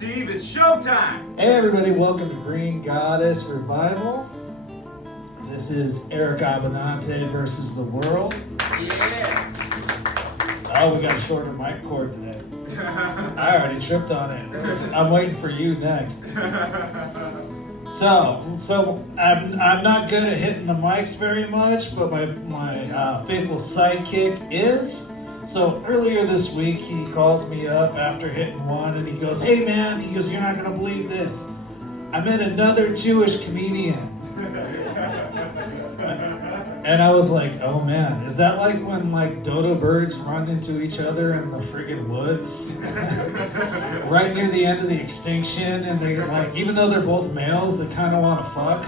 Steve, it's showtime! Hey everybody, welcome to Green Goddess Revival. This is Eric Abbenante versus the world. Yeah! Oh, we got a shorter mic cord today. I already tripped on it. I'm waiting for you next. So I'm not good at hitting the mics very much, but my faithful sidekick is. So earlier this week, he calls me up after hitting one, and he goes, "Hey man," he goes, "you're not gonna believe this. I met another Jewish comedian." And I was like, "Oh man, is that like when like dodo birds run into each other in the friggin' woods, right near the end of the extinction, and they like, even though they're both males, they kind of want to fuck."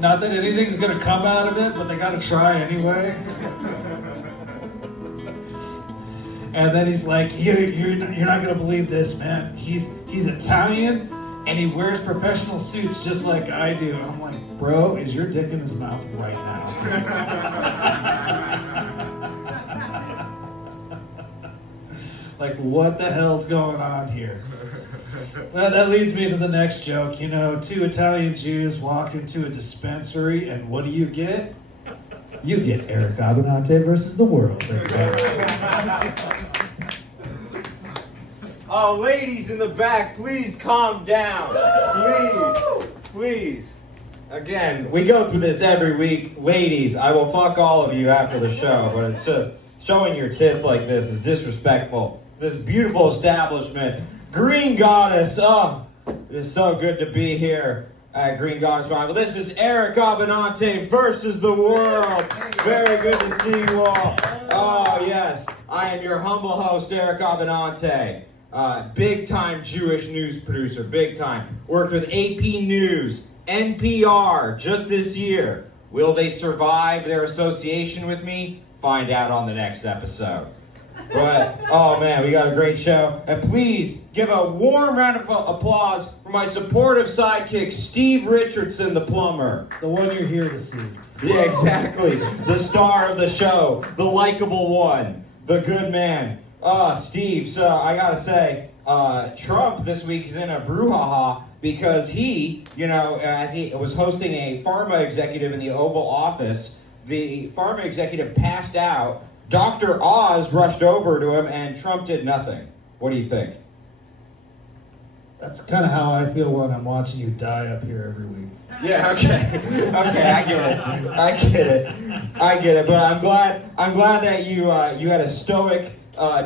Not that anything's gonna come out of it, but they gotta try anyway. And then he's like, "You're not gonna believe this, man. He's Italian, and he wears professional suits just like I do." And I'm like, "Bro, is your dick in his mouth right now?" Like, what the hell's going on here? Well, that leads me to the next joke. You know, two Italian Jews walk into a dispensary, and what do you get? You get Eric Abbenante versus the world. Oh, ladies in the back, please calm down. Please. Again, we go through this every week. Ladies, I will fuck all of you after the show, but it's just showing your tits like this is disrespectful. This beautiful establishment. Green Goddess, oh, it is so good to be here at Green Goddess Revival. This is Eric Abbenante versus the world. Very good to see you all. Oh, yes, I am your humble host, Eric Abbenante. Big time Jewish news producer, big time. Worked with AP News, NPR, just this year. Will they survive their association with me? Find out on the next episode. But, oh man, we got a great show. And please give a warm round of applause for my supportive sidekick, Steve Richardson, the Plumber. The one you're here to see. Yeah, exactly. The star of the show, the likable one, the good man. Steve, so I gotta say, Trump this week is in a brouhaha because he, as he was hosting a pharma executive in the Oval Office, the pharma executive passed out. Dr. Oz rushed over to him, and Trump did nothing. What do you think? That's kind of how I feel when I'm watching you die up here every week. Yeah, okay. Okay, I get it. But I'm glad that you had a stoic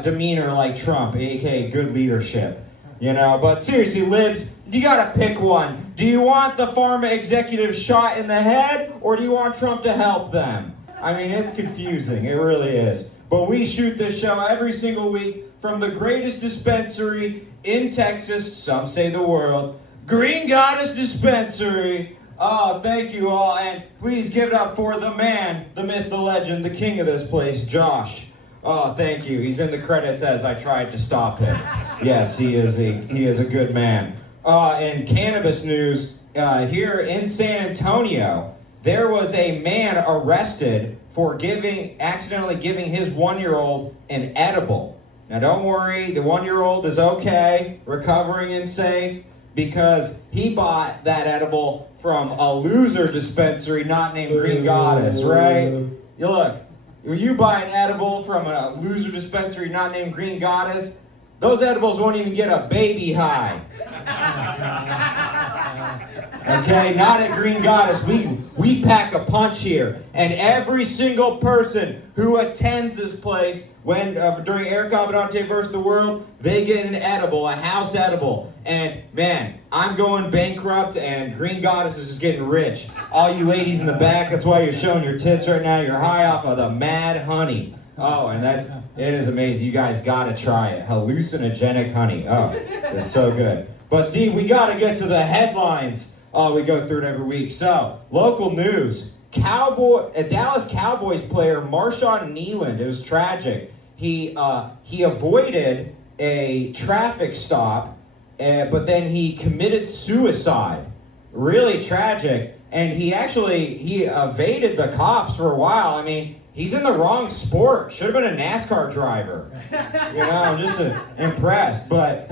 demeanor like Trump, aka good leadership. But seriously, libs, you gotta pick one. Do you want the pharma executive shot in the head, or do you want Trump to help them? I mean, it's confusing. It really is. But we shoot this show every single week from the greatest dispensary in Texas, some say the world, Green Goddess Dispensary. Oh, thank you all. And please give it up for the man, the myth, the legend, the king of this place, Josh. Oh, thank you. He's in the credits as I tried to stop him. Yes, he is a good man. In cannabis news, here in San Antonio, there was a man arrested for accidentally giving his 1-year-old an edible. Now don't worry, the 1-year-old is okay, recovering and safe, because he bought that edible from a loser dispensary not named Green Goddess, right? Look, when you buy an edible from a loser dispensary not named Green Goddess, those edibles won't even get a baby high. Okay, not at Green Goddess. We pack a punch here, and every single person who attends this place during Eric Abbenante versus the world, they get an edible, a house edible. And man, I'm going bankrupt, and Green Goddess is just getting rich. All you ladies in the back, that's why you're showing your tits right now. You're high off of the mad honey. Oh, and it is amazing. You guys gotta try it. Hallucinogenic honey. Oh, it's so good. But Steve, we gotta get to the headlines. Oh, we go through it every week. So, local news. A Dallas Cowboys player, Marshawn Kneeland, it was tragic. He avoided a traffic stop, but then he committed suicide. Really tragic. And he evaded the cops for a while. I mean, he's in the wrong sport. Should have been a NASCAR driver. You know, I'm just impressed. But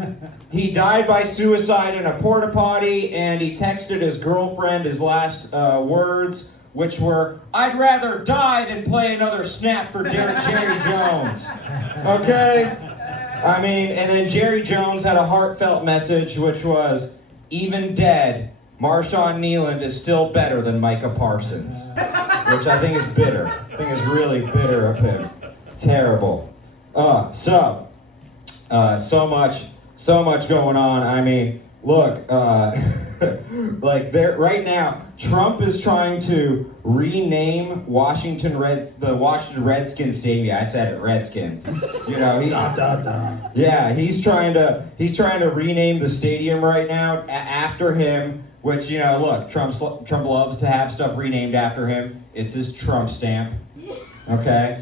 he died by suicide in a porta potty, and he texted his girlfriend his last words, which were, "I'd rather die than play another snap for Jerry Jones." Okay? I mean, and then Jerry Jones had a heartfelt message, which was, "Even dead, Marshawn Nealand is still better than Micah Parsons," which I think is bitter. I think is really bitter of him. Terrible. So much going on. I mean, look, like there right now, Trump is trying to rename the Washington Redskins stadium. I said it, Redskins. You know, yeah, he's trying to rename the stadium right now after him. Which, you know, look, Trump loves to have stuff renamed after him. It's his Trump stamp. Okay.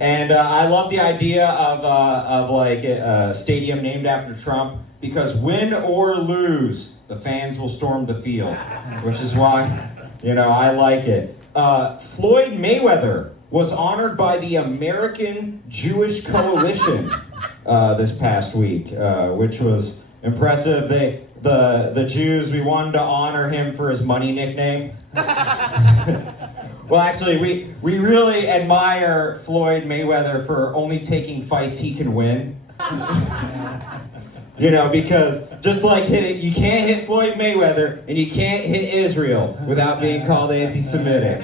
And I love the idea of like a stadium named after Trump, because win or lose, the fans will storm the field, which is why, you know, I like it. Floyd Mayweather was honored by the American Jewish Coalition this past week, which was impressive. The Jews, we wanted to honor him for his money nickname. Well, actually, we really admire Floyd Mayweather for only taking fights he can win. You know, because just like you can't hit Floyd Mayweather and you can't hit Israel without being called anti-Semitic.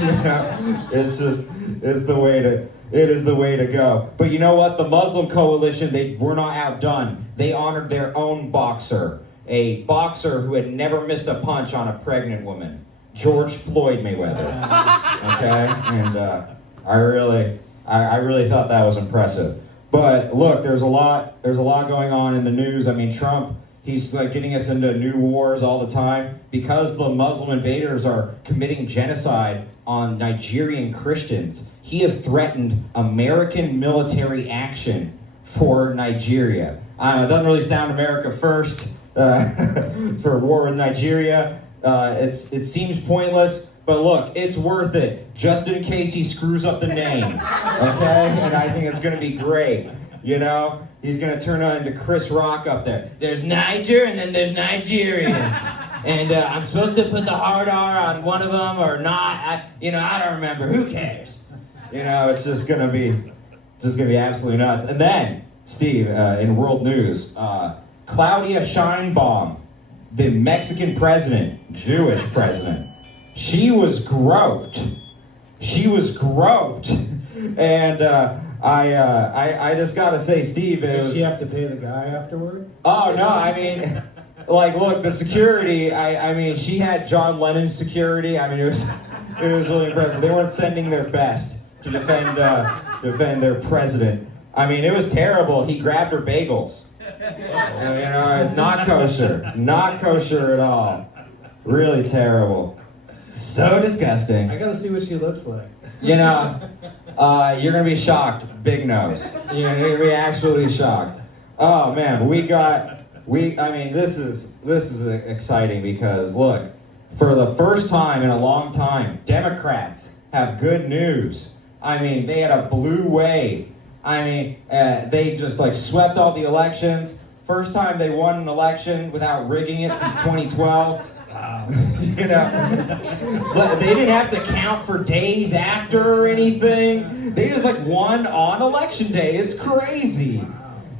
You know, it is the way to go. But you know what? The Muslim coalition, they were not outdone. They honored their own boxer, a boxer who had never missed a punch on a pregnant woman, George Floyd Mayweather. Okay, and I really thought that was impressive. But look, there's a lot going on in the news. I mean, Trump, he's like getting us into new wars all the time because the Muslim invaders are committing genocide on Nigerian Christians. He has threatened American military action for Nigeria. It doesn't really sound America first for war with Nigeria. It seems pointless. But look, it's worth it, just in case he screws up the name, okay? And I think it's going to be great, you know? He's going to turn into Chris Rock up there. There's Niger, and then there's Nigerians. And I'm supposed to put the hard R on one of them or not. I don't remember. Who cares? You know, it's just going to be absolutely nuts. And then, Steve, in world news, Claudia Sheinbaum, the Mexican president, Jewish president, she was groped, and I just gotta say, Steve, did she have to pay the guy afterward? Oh no, I mean, like, look, the security. I mean, she had John Lennon's security. I mean, it was really impressive. They weren't sending their best to defend their president. I mean, it was terrible. He grabbed her bagels. You know, it's not kosher at all. Really terrible. So disgusting. I gotta see what she looks like. You know, you're gonna be shocked. Big nose. You're gonna be absolutely shocked. Oh man, I mean, this is exciting because look, for the first time in a long time, Democrats have good news. I mean, they had a blue wave. I mean, they just like swept all the elections. First time they won an election without rigging it since 2012. Wow. You know, they didn't have to count for days after or anything. They just like won on election day. It's crazy.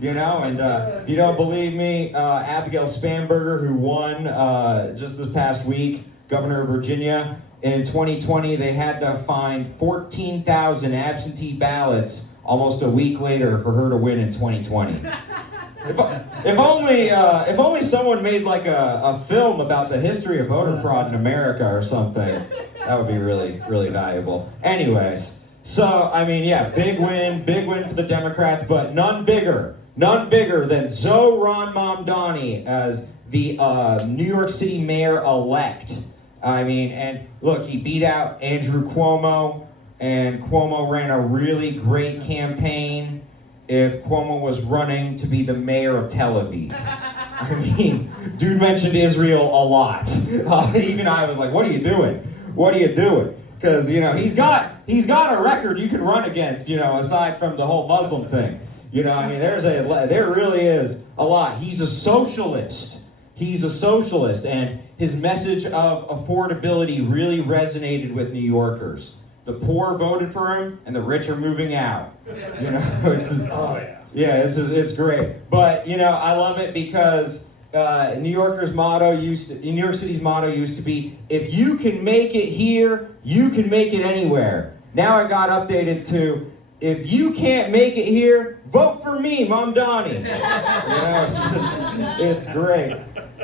You know, and you don't believe me, Abigail Spanberger, who won just this past week, governor of Virginia, in 2020, they had to find 14,000 absentee ballots almost a week later for her to win in 2020. If only someone made like a film about the history of voter fraud in America or something, that would be really, really valuable. Anyways, so, I mean, yeah, big win for the Democrats, but none bigger than Zohran Mamdani as the New York City mayor-elect. I mean, and look, he beat out Andrew Cuomo, and Cuomo ran a really great campaign if Cuomo was running to be the mayor of Tel Aviv. I mean, dude mentioned Israel a lot. Even I was like, what are you doing? What are you doing? Because, he's got a record you can run against, aside from the whole Muslim thing. I mean, there really is a lot. He's a socialist. And his message of affordability really resonated with New Yorkers. The poor voted for him, and the rich are moving out. It's great. But I love it because New York City's motto used to be, if you can make it here, you can make it anywhere. Now it got updated to, if you can't make it here, vote for me, Mamdani. It's great.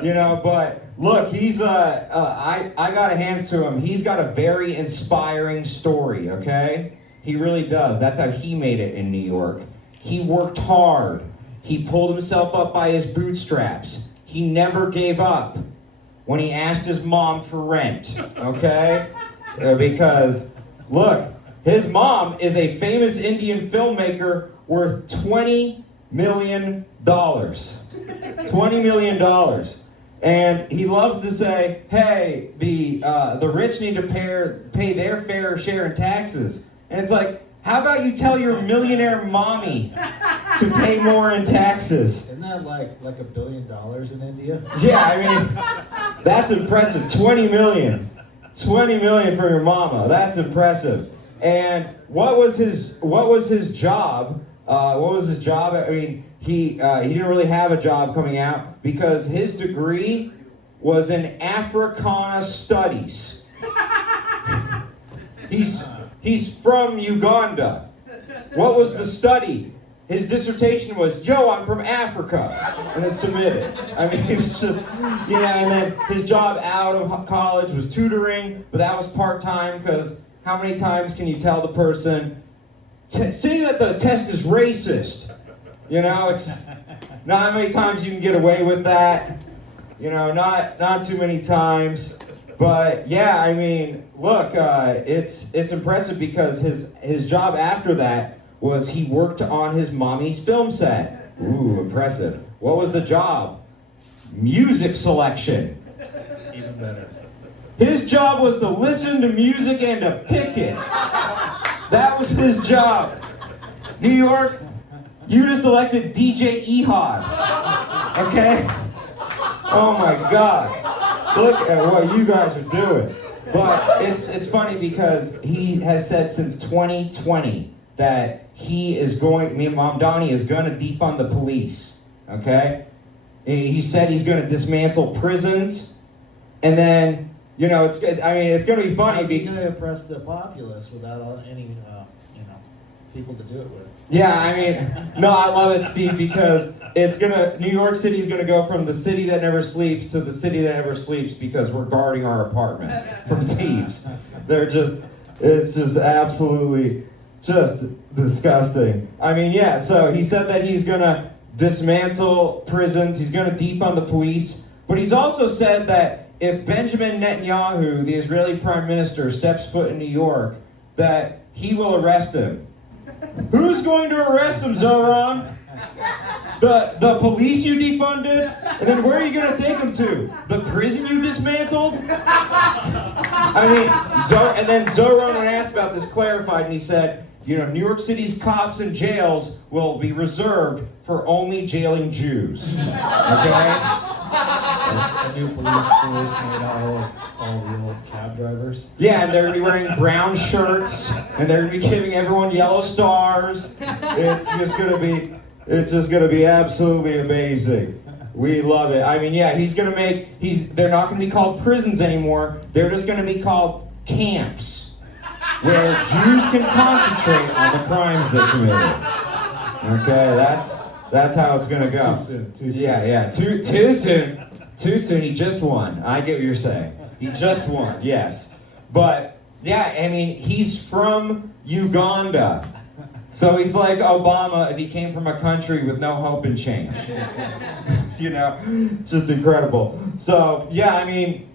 But look, he's I gotta hand it to him. He's got a very inspiring story, okay? He really does. That's how he made it in New York. He worked hard. He pulled himself up by his bootstraps. He never gave up when he asked his mom for rent, okay? Because, look, his mom is a famous Indian filmmaker worth $20 million. $20 million. And he loves to say, hey, the rich need to pay their fair share in taxes. And it's like, how about you tell your millionaire mommy to pay more in taxes? Isn't that like $1 billion in India? Yeah, I mean, that's impressive. 20 million. 20 million for your mama. That's impressive. And what was his job? I mean, he didn't really have a job coming out because his degree was in Africana Studies. He's from Uganda. What was the study? His dissertation was, yo, I'm from Africa. And then submitted. I mean, it's just, and then his job out of college was tutoring, but that was part-time because how many times can you tell the person, say that the test is racist? It's not how many times you can get away with that. Not too many times. But yeah, I mean, look, it's impressive because his job after that was he worked on his mommy's film set. Ooh, impressive. What was the job? Music selection. Even better. His job was to listen to music and to pick it. That was his job. New York, you just elected DJ Ehud. Okay? Oh my God. Look at what you guys are doing. But it's funny because he has said since 2020 that Mamdani is going to defund the police. Okay? He said he's going to dismantle prisons. And then, it's going to be funny. How's he going to oppress the populace without any, people to do it with? Yeah, I mean, no, I love it, Steve, because New York City's gonna go from the city that never sleeps to the city that never sleeps because we're guarding our apartment from thieves. It's just absolutely just disgusting. I mean, yeah, so he said that he's gonna dismantle prisons, he's gonna defund the police, but he's also said that if Benjamin Netanyahu, the Israeli Prime Minister, steps foot in New York, that he will arrest him. Who's going to arrest him, Zohran? The police you defunded? And then where are you going to take him to? The prison you dismantled? I mean, and then Zohran, when asked about this, clarified, and he said, New York City's cops and jails will be reserved for only jailing Jews. Okay? A new police force made out of all the old cab drivers. Yeah, and they're going to be wearing brown shirts, and they're going to be giving everyone yellow stars. It's just going to be absolutely amazing. We love it. I mean, yeah, they're not going to be called prisons anymore. They're just going to be called camps, where Jews can concentrate on the crimes they committed. Okay, that's how it's going to go. Too soon. Yeah, too soon. Too soon, he just won. I get what you're saying. He just won, yes. But, yeah, I mean, he's from Uganda. So he's like Obama if he came from a country with no hope and change. It's just incredible. So, yeah, I mean,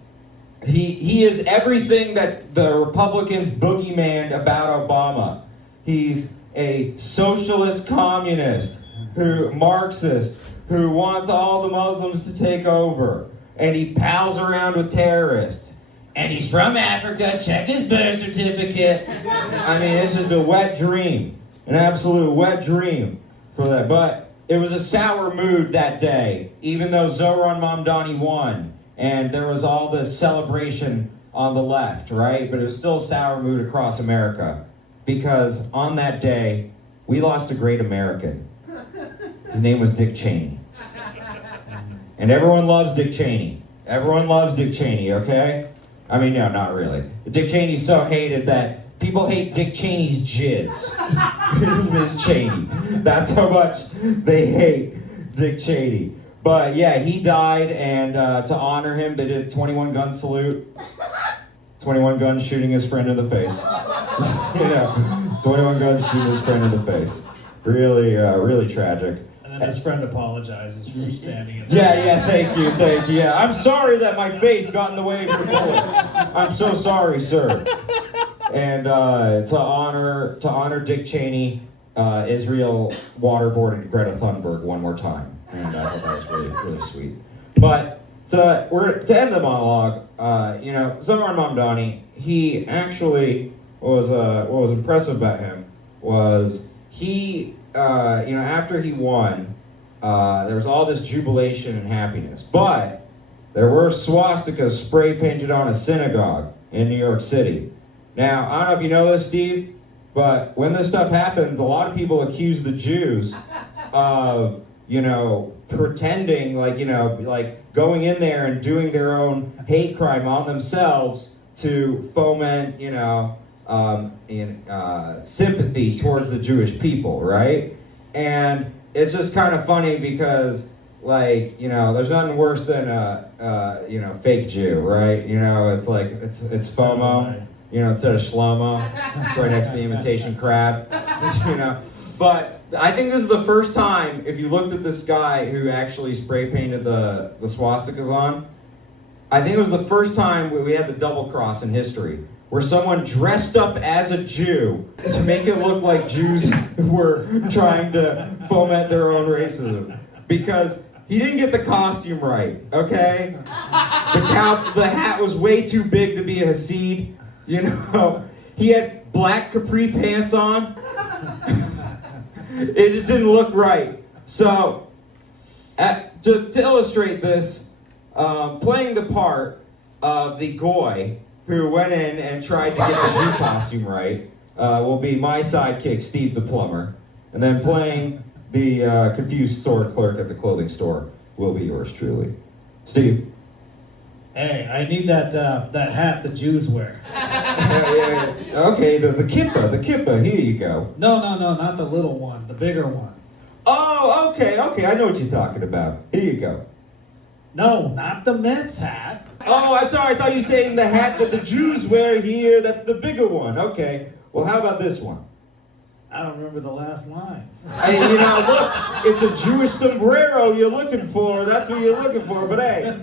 he is everything that the Republicans boogeymaned about Obama. He's a socialist communist, Marxist, who wants all the Muslims to take over, and he pals around with terrorists, and he's from Africa, check his birth certificate. I mean, it's just a wet dream, an absolute wet dream for that. But it was a sour mood that day, even though Zohran Mamdani won, and there was all this celebration on the left, right? But it was still a sour mood across America, because on that day, we lost a great American. His name was Dick Cheney. And everyone loves Dick Cheney. Everyone loves Dick Cheney, okay? I mean, no, not really. Dick Cheney's so hated that people hate Dick Cheney's jizz. Ms. Cheney. That's how much they hate Dick Cheney. But yeah, he died, and to honor him, they did a 21 gun salute. 21 guns shooting his friend in the face. 21 guns shooting his friend in the face. Really, really tragic. And then his friend apologizes for standing in Yeah, thank you. Yeah, I'm sorry that my face got in the way of your bullets. I'm so sorry, sir. And to honor Dick Cheney, Israel waterboarded Greta Thunberg one more time, and I thought that was really, really sweet. But to end the monologue, Zohran Mamdani, he actually what was impressive about him was he, after he won, there was all this jubilation and happiness, but there were swastikas spray painted on a synagogue in New York City. Now, I don't know if you know this, Steve, but when this stuff happens, a lot of people accuse the Jews of, pretending, like going in there and doing their own hate crime on themselves to foment, sympathy towards the Jewish people, right? And it's just kind of funny because, there's nothing worse than a fake Jew, right? It's like, it's FOMO. Instead of Shlomo, it's right next to the imitation crab, But I think this is the first time, if you looked at this guy who actually spray painted the swastikas on, I think it was the first time we had the double cross in history, where someone dressed up as a Jew to make it look like Jews were trying to foment their own racism. Because he didn't get the costume right, okay? The hat was way too big to be a Hasid. He had black capri pants on. It just didn't look right. So, to illustrate this, playing the part of the goy who went in and tried to get the Jew costume right will be my sidekick, Steve the Plumber. And then playing the confused store clerk at the clothing store will be yours truly. Steve. Hey, I need that hat the Jews wear. Yeah. Okay, the kippah, here you go. No, not the little one, the bigger one. Oh, okay, I know what you're talking about. Here you go. No, not the Mets hat. Oh, I'm sorry, I thought you were saying the hat that the Jews wear here, that's the bigger one. Okay, well, how about this one? I don't remember the last line. Look, it's a Jewish sombrero you're looking for, that's what you're looking for, but hey.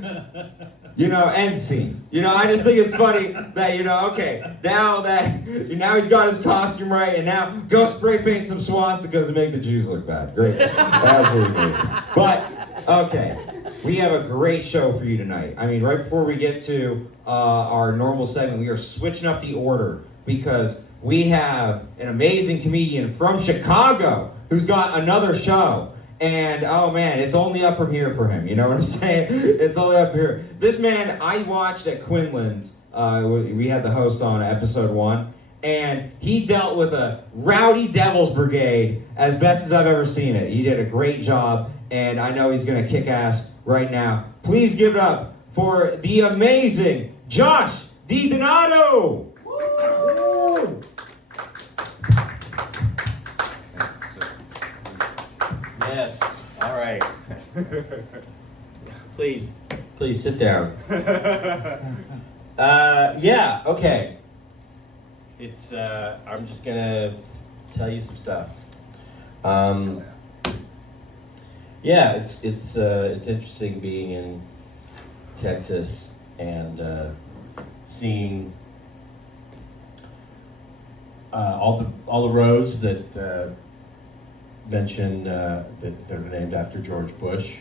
End scene. I just think it's funny that, okay, now he's got his costume right, and now go spray paint some swastikas and make the Jews look bad. Great. Absolutely amazing. But, okay, we have a great show for you tonight. I mean, right before we get to our normal segment, we are switching up the order because we have an amazing comedian from Chicago who's got another show. And, oh man, it's only up from here for him, you know what I'm saying? It's only up here. This man, I watched at Quinlan's, we had the host on episode 1, and he dealt with a rowdy devil's brigade as best as I've ever seen it. He did a great job, and I know he's going to kick ass right now. Please give it up for the amazing Josh DiNardo! Woo! Yes. All right. Please sit down. Yeah. Okay. It's. I'm just gonna tell you some stuff. Yeah. It's interesting being in Texas and seeing all the roads that. Mention that they're named after George Bush,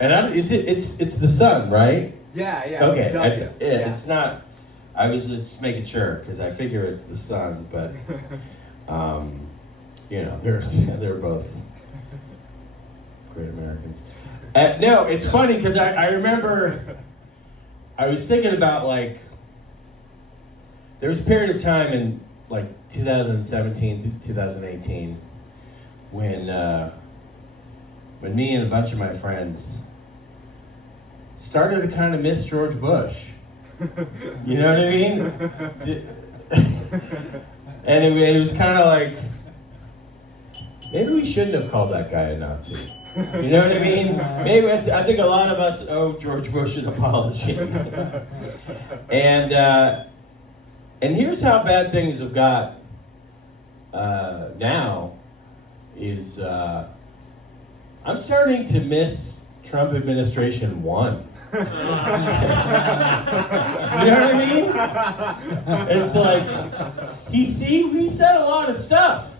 It's the sun, right? Yeah. Okay, Gotcha. it's not. I was just making sure because I figure it's the sun, but they're both great Americans. No, it's funny because I remember I was thinking about like there was a period of time in like 2017 to 2018 when me and a bunch of my friends started to kind of miss George Bush. You know what I mean? And it was kind of like, maybe we shouldn't have called that guy a Nazi. You know what I mean? Maybe I think a lot of us owe George Bush an apology. And here's how bad things have got now is I'm starting to miss Trump administration 1. You know what I mean? It's like he said a lot of stuff.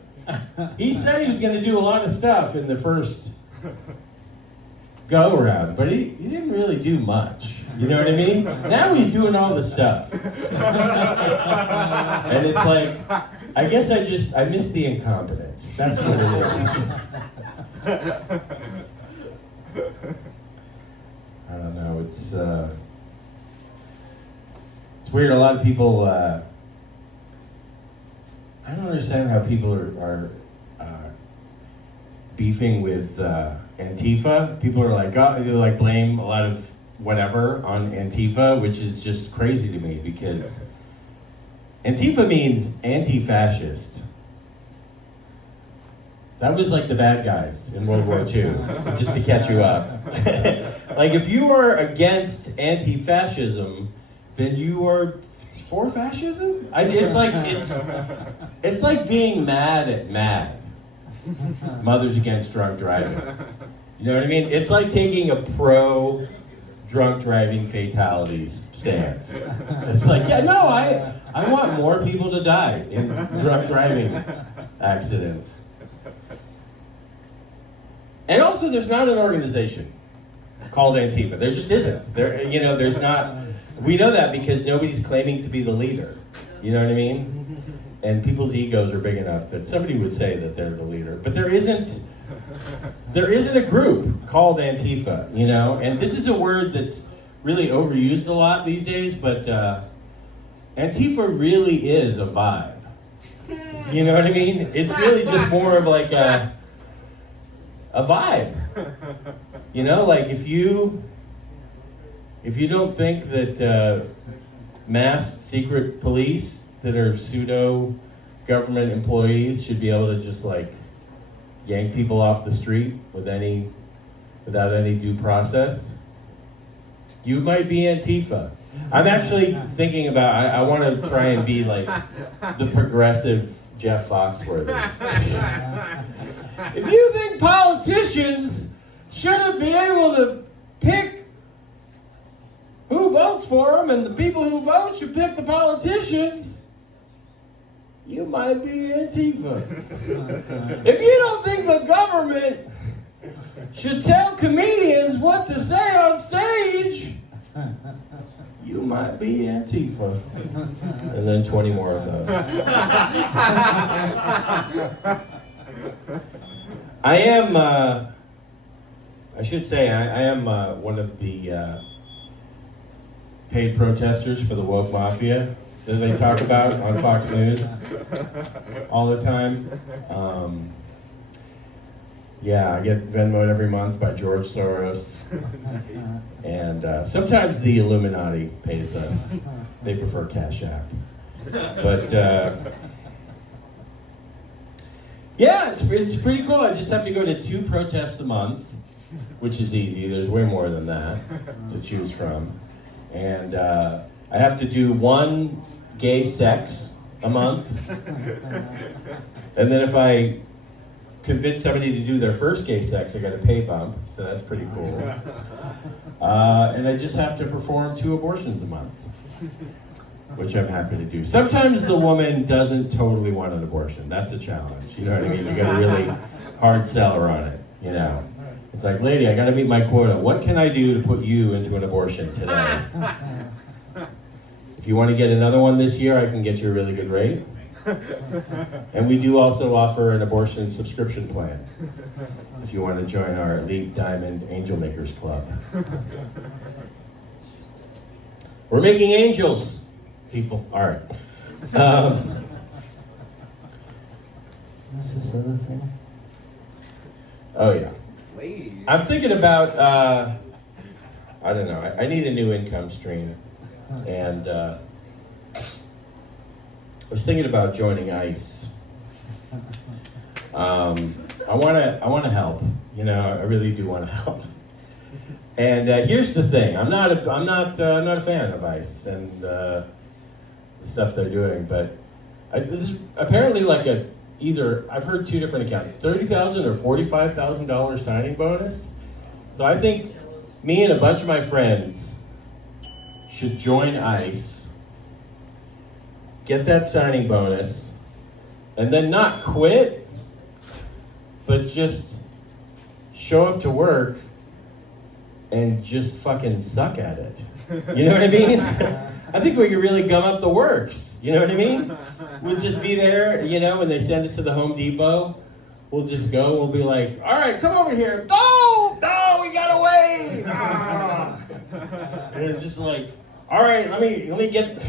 He said he was going to do a lot of stuff in the first go around, but he didn't really do much. You know what I mean? Now he's doing all the stuff. And it's like, I guess I miss the incompetence. That's what it is. I don't know. It's weird. A lot of people. I don't understand how people are beefing with Antifa. People are like, they blame a lot of whatever on Antifa, which is just crazy to me because Antifa means anti-fascist. That was like the bad guys in World War II, just to catch you up. Like if you are against anti-fascism, then you are for fascism? It's like being mad at MAD. Mothers Against Drunk Driving. You know what I mean? It's like taking a pro drunk driving fatalities stance. It's like, I want more people to die in drunk driving accidents. And also, there's not an organization called Antifa. There just isn't. There's not. We know that because nobody's claiming to be the leader. You know what I mean? And people's egos are big enough that somebody would say that they're the leader. But there isn't a group called Antifa, And this is a word that's really overused a lot these days, but Antifa really is a vibe. You know what I mean? It's really just more of like a vibe. Like if you don't think that masked secret police that are pseudo government employees should be able to just like yank people off the street without any due process, you might be Antifa. I'm actually thinking about, I want to try and be like the progressive Jeff Foxworthy. If you think politicians shouldn't be able to pick who votes for them and the people who vote should pick the politicians, you might be Antifa. If you don't think the government should tell comedians what to say on stage, you might be Antifa. And then 20 more of those. I am one of the paid protesters for the woke mafia that they talk about on Fox News all the time. I get Venmoed every month by George Soros. And sometimes the Illuminati pays us. They prefer Cash App. But it's pretty cool. I just have to go to 2 protests a month, which is easy. There's way more than that to choose from. And I have to do 1 gay sex a month. And then if I convince somebody to do their first gay sex, I got a pay bump, so that's pretty cool. And I just have to perform 2 abortions a month, which I'm happy to do. Sometimes the woman doesn't totally want an abortion. That's a challenge, you know what I mean? You got to really hard sell her on it, It's like, lady, I gotta meet my quota. What can I do to put you into an abortion today? If you want to get another one this year, I can get you a really good rate. And we do also offer an abortion subscription plan if you want to join our Elite Diamond Angel Makers Club. We're making angels, people. All right. What's this other thing? Oh, yeah. Ladies. I'm thinking about, I don't know, I need a new income stream. And I was thinking about joining ICE. I want to help. You know, I really do want to help. And here's the thing: I'm not a fan of ICE and the stuff they're doing. But this is apparently like I've heard two different accounts: $30,000 or $45,000 signing bonus. So I think me and a bunch of my friends should join ICE, get that signing bonus, and then not quit, but just show up to work and just fucking suck at it. You know what I mean? I think we could really gum up the works. You know what I mean? We'll just be there, you know, when they send us to the Home Depot, we'll just go, we'll be like, all right, come over here. No, we got away. And it's just like, all right, let me get,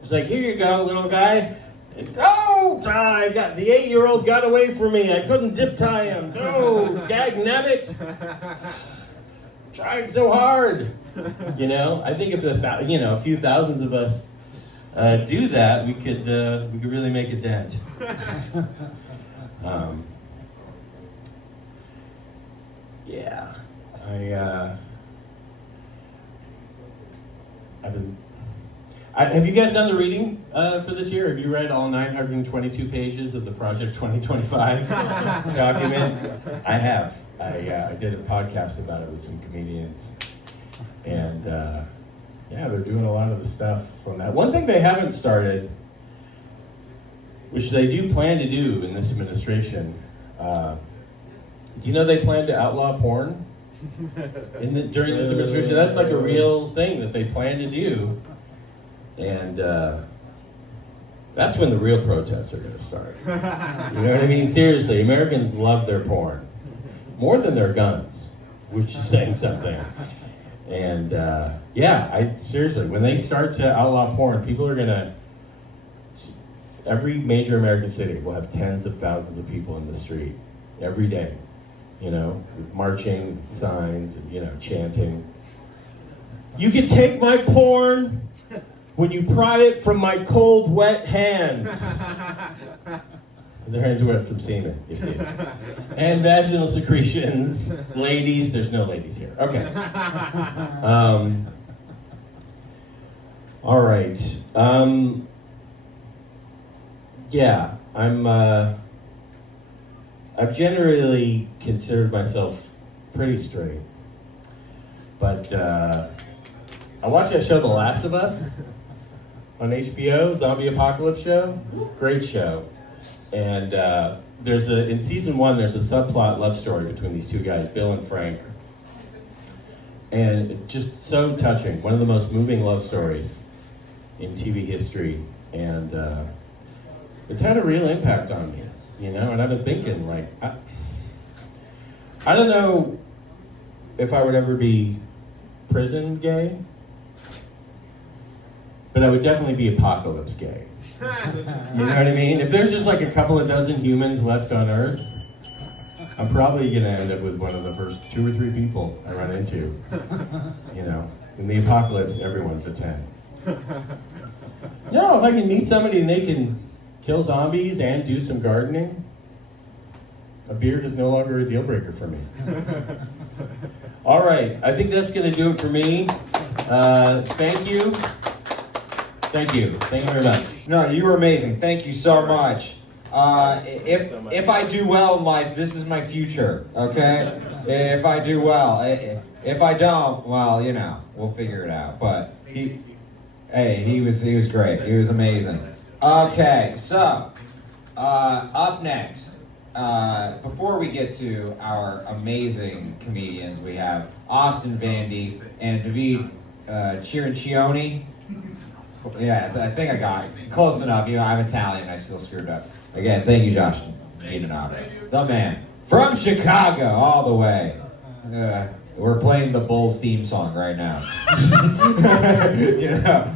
it's like, here you go, little guy. I got, the 8-year-old got away from me. I couldn't zip tie him. Oh, dag-nabbit. Trying so hard. You know, I think if a few thousands of us do that, we could really make a dent. Yeah, have you guys done the reading for this year? Have you read all 922 pages of the Project 2025 document? I have. I did a podcast about it with some comedians. And yeah, they're doing a lot of the stuff from that. One thing they haven't started, which they do plan to do in this administration, do you know they plan to outlaw porn during this administration? That's like a real thing that they plan to do. And that's when the real protests are going to start. You know what I mean? Seriously, Americans love their porn more than their guns, which is saying something. And seriously, when they start to outlaw porn, people are going to, every major American city will have tens of thousands of people in the street every day, you know, marching, signs, and, you know, chanting. You can take my porn when you pry it from my cold, wet hands. Their hands are wet from semen, you see. And vaginal secretions. Ladies, there's no ladies here. Okay. All right. Yeah, I've generally considered myself pretty straight. But I watched that show, The Last of Us, on HBO, zombie apocalypse show. Great show. And in season 1, there's a subplot love story between these two guys, Bill and Frank. And just so touching. One of the most moving love stories in TV history. And it's had a real impact on me, you know? And I've been thinking, like, I don't know if I would ever be prison gay, but I would definitely be apocalypse gay. You know what I mean? If there's just like a couple of dozen humans left on Earth, I'm probably going to end up with one of the first 2 or 3 people I run into. You know, in the apocalypse, everyone's a 10. No, if I can meet somebody and they can kill zombies and do some gardening, a beard is no longer a deal breaker for me. All right, I think that's going to do it for me. Thank you. Thank you very much. No, you were amazing. Thank you so much. If I do well in life, this is my future, okay? If I do well. If I don't, well, you know, we'll figure it out. But he was great. He was amazing. Okay, so up next, before we get to our amazing comedians, we have Austin Vandy and Davide Cirrincione. Yeah, I think I got it. Close enough. You know, I'm Italian. I still screwed up. Again, thank you, Josh. Dinato. The man. From Chicago, all the way. We're playing the Bulls theme song right now. You know?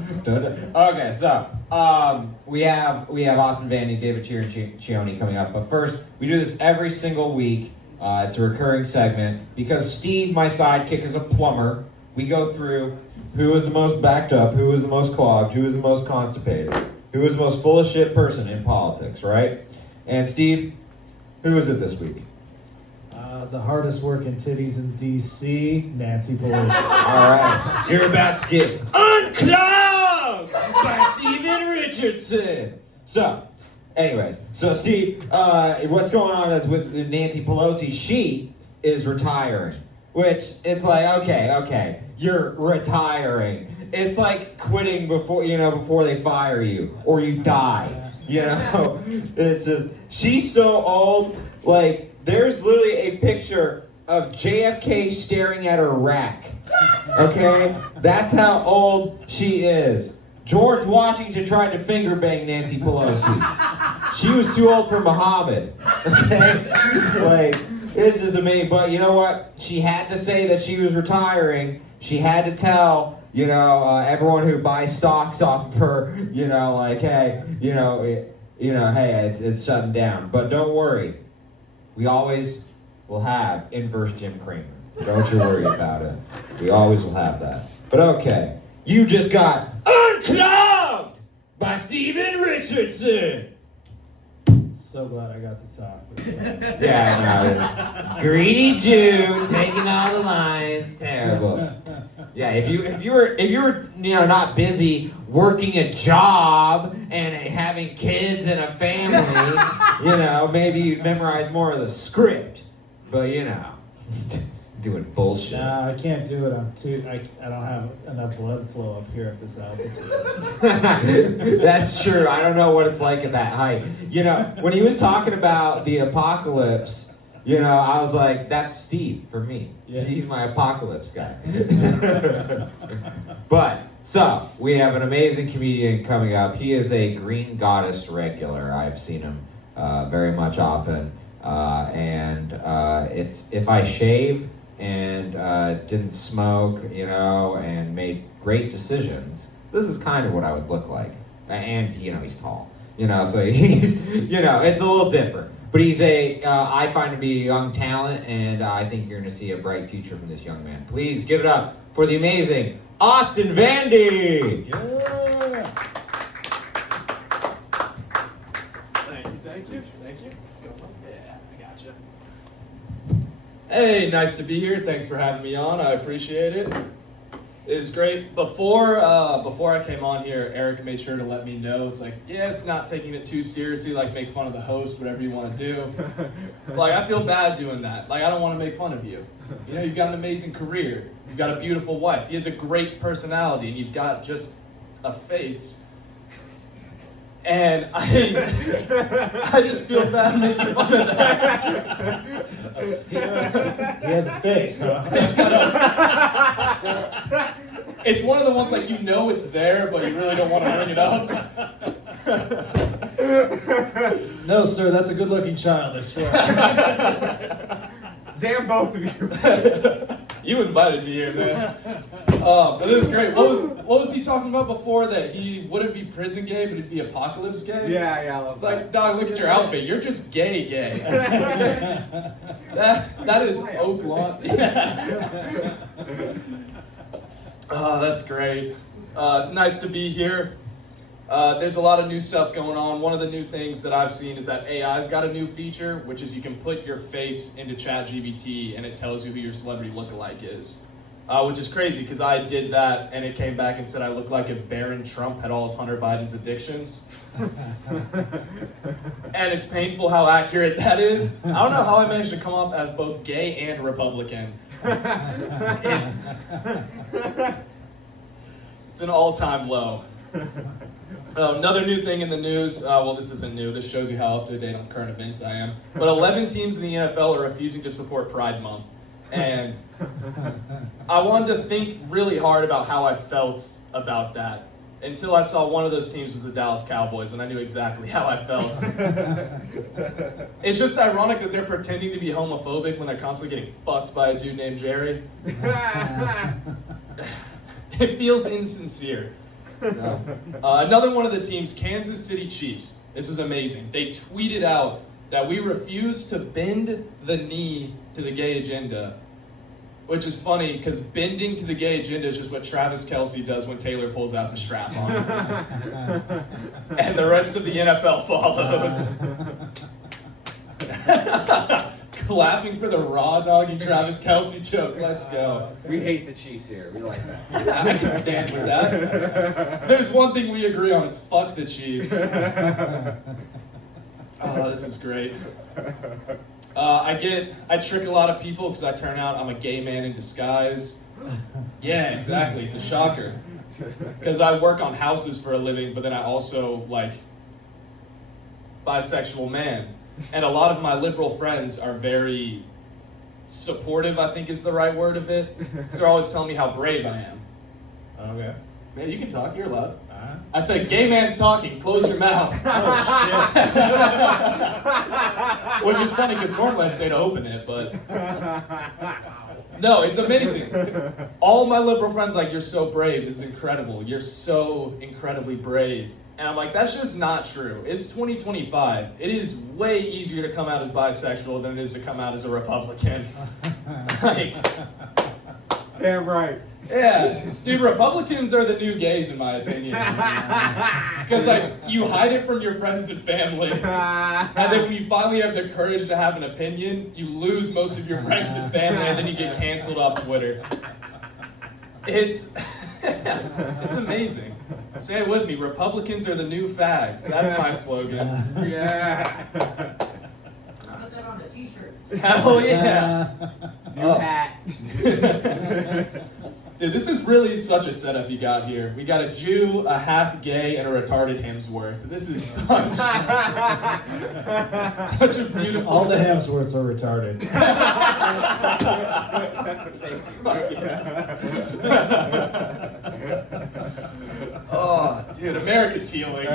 Okay, so we have Austin Vandy, David Cirrincione coming up. But first, we do this every single week. It's a recurring segment. Because Steve, my sidekick, is a plumber, we go through who is the most backed up, who is the most clogged, who is the most constipated, who is the most full of shit person in politics, right? And Steve, who is it this week? The hardest working titties in D.C., Nancy Pelosi. All right, you're about to get Unclogged by Steven Richardson. So, anyways, Steve, what's going on is with Nancy Pelosi, she is retiring, which it's like, okay, you're retiring. It's like quitting before they fire you or you die. You know, it's just she's so old. Like, there's literally a picture of JFK staring at her rack. Okay, that's how old she is. George Washington tried to finger bang Nancy Pelosi. She was too old for Muhammad. Okay, like it's just amazing. But you know what? She had to say that she was retiring. She had to tell, everyone who buys stocks off of her, like, hey, hey, it's shutting down. But don't worry, we always will have inverse Jim Cramer. Don't you worry about it. We always will have that. But okay, you just got Unclogged by Steven Richardson. So glad I got to talk. Yeah, no, greedy Jew taking all the lines, terrible. Yeah, if you were not busy working a job and having kids and a family, maybe you'd memorize more of the script. But doing bullshit. Nah, I can't do it. I don't have enough blood flow up here at this altitude. That's true. I don't know what it's like at that height. When he was talking about the apocalypse, I was like, that's Steve for me. Yeah. He's my apocalypse guy. So we have an amazing comedian coming up. He is a Green Goddess regular. I've seen him very much often. And it's if I shave and didn't smoke, and made great decisions, this is kind of what I would look like. And, he's tall, so he's, it's a little different. But he's I find to be a young talent, and I think you're going to see a bright future from this young man. Please give it up for the amazing Austin Vandy! Yeah. Thank you. Let's go. Yeah, I gotcha. Hey, nice to be here. Thanks for having me on. I appreciate it. It's great. Before I came on here, Eric made sure to let me know. It's like, yeah, it's not taking it too seriously, like make fun of the host, whatever you want to do. Like, I feel bad doing that. Like, I don't want to make fun of you. You've got an amazing career. You've got a beautiful wife. He has a great personality, and you've got just a face. And I just feel bad making fun of that. He has a face, huh? It's one of the ones like it's there, but you really don't want to bring it up. No, sir, that's a good-looking child, I swear. Damn both of you. You invited me here, man. But this is great. What was he talking about before that he wouldn't be prison gay, but he'd be apocalypse gay? Yeah, I love It's like, dog, look at your outfit. You're just gay. that is Oakland. Oh, that's great. Nice to be here. There's a lot of new stuff going on. One of the new things that I've seen is that AI's got a new feature, which is you can put your face into ChatGPT and it tells you who your celebrity lookalike is. Which is crazy because I did that and it came back and said I look like if Barron Trump had all of Hunter Biden's addictions. And it's painful how accurate that is. I don't know how I managed to come off as both gay and Republican. It's an all-time low. Oh, another new thing in the news. Well, this isn't new. This shows you how up to date on current events I am. But 11 teams in the NFL are refusing to support Pride Month. And I wanted to think really hard about how I felt about that until I saw one of those teams was the Dallas Cowboys, and I knew exactly how I felt. It's just ironic that they're pretending to be homophobic when they're constantly getting fucked by a dude named Jerry. It feels insincere. No. Another one of the teams, Kansas City Chiefs. This was amazing. They tweeted out that we refuse to bend the knee to the gay agenda, which is funny because bending to the gay agenda is just what Travis Kelce does when Taylor pulls out the strap on. And the rest of the NFL follows. Clapping for the raw doggy Travis Kelce joke. Let's go. We hate the Chiefs here. We like that. Yeah, I can stand with that. There's one thing we agree on, it's fuck the Chiefs. Oh, this is great. I trick a lot of people because I turn out I'm a gay man in disguise. Yeah, exactly. It's a shocker. Because I work on houses for a living, but then I also like bisexual man. And a lot of my liberal friends are very supportive, I think is the right word of it. Because they're always telling me how brave I am. Okay. Man, you can talk, you're allowed. I said, gay man's talking, close your mouth. Oh, shit. Which is funny because normally I'd say to open it, but no, it's amazing. All my liberal friends are like, you're so brave, this is incredible, you're so incredibly brave. And I'm like, that's just not true. It's 2025. It is way easier to come out as bisexual than it is to come out as a Republican. Like, Damn right. yeah, dude, Republicans are the new gays in my opinion. Because like, you hide it from your friends and family, and then when you finally have the courage to have an opinion, you lose most of your friends and family, and then you get canceled off Twitter. It's amazing. Say it with me, Republicans are the new fags. That's my slogan. Yeah. Put that on a t-shirt. Hell yeah. New hat. Dude, this is really such a setup you got here. We got a Jew, a half gay, and a retarded Hemsworth. This is such a beautiful All the setup. Hemsworths are retarded. Fuck yeah. Oh, dude, America's healing.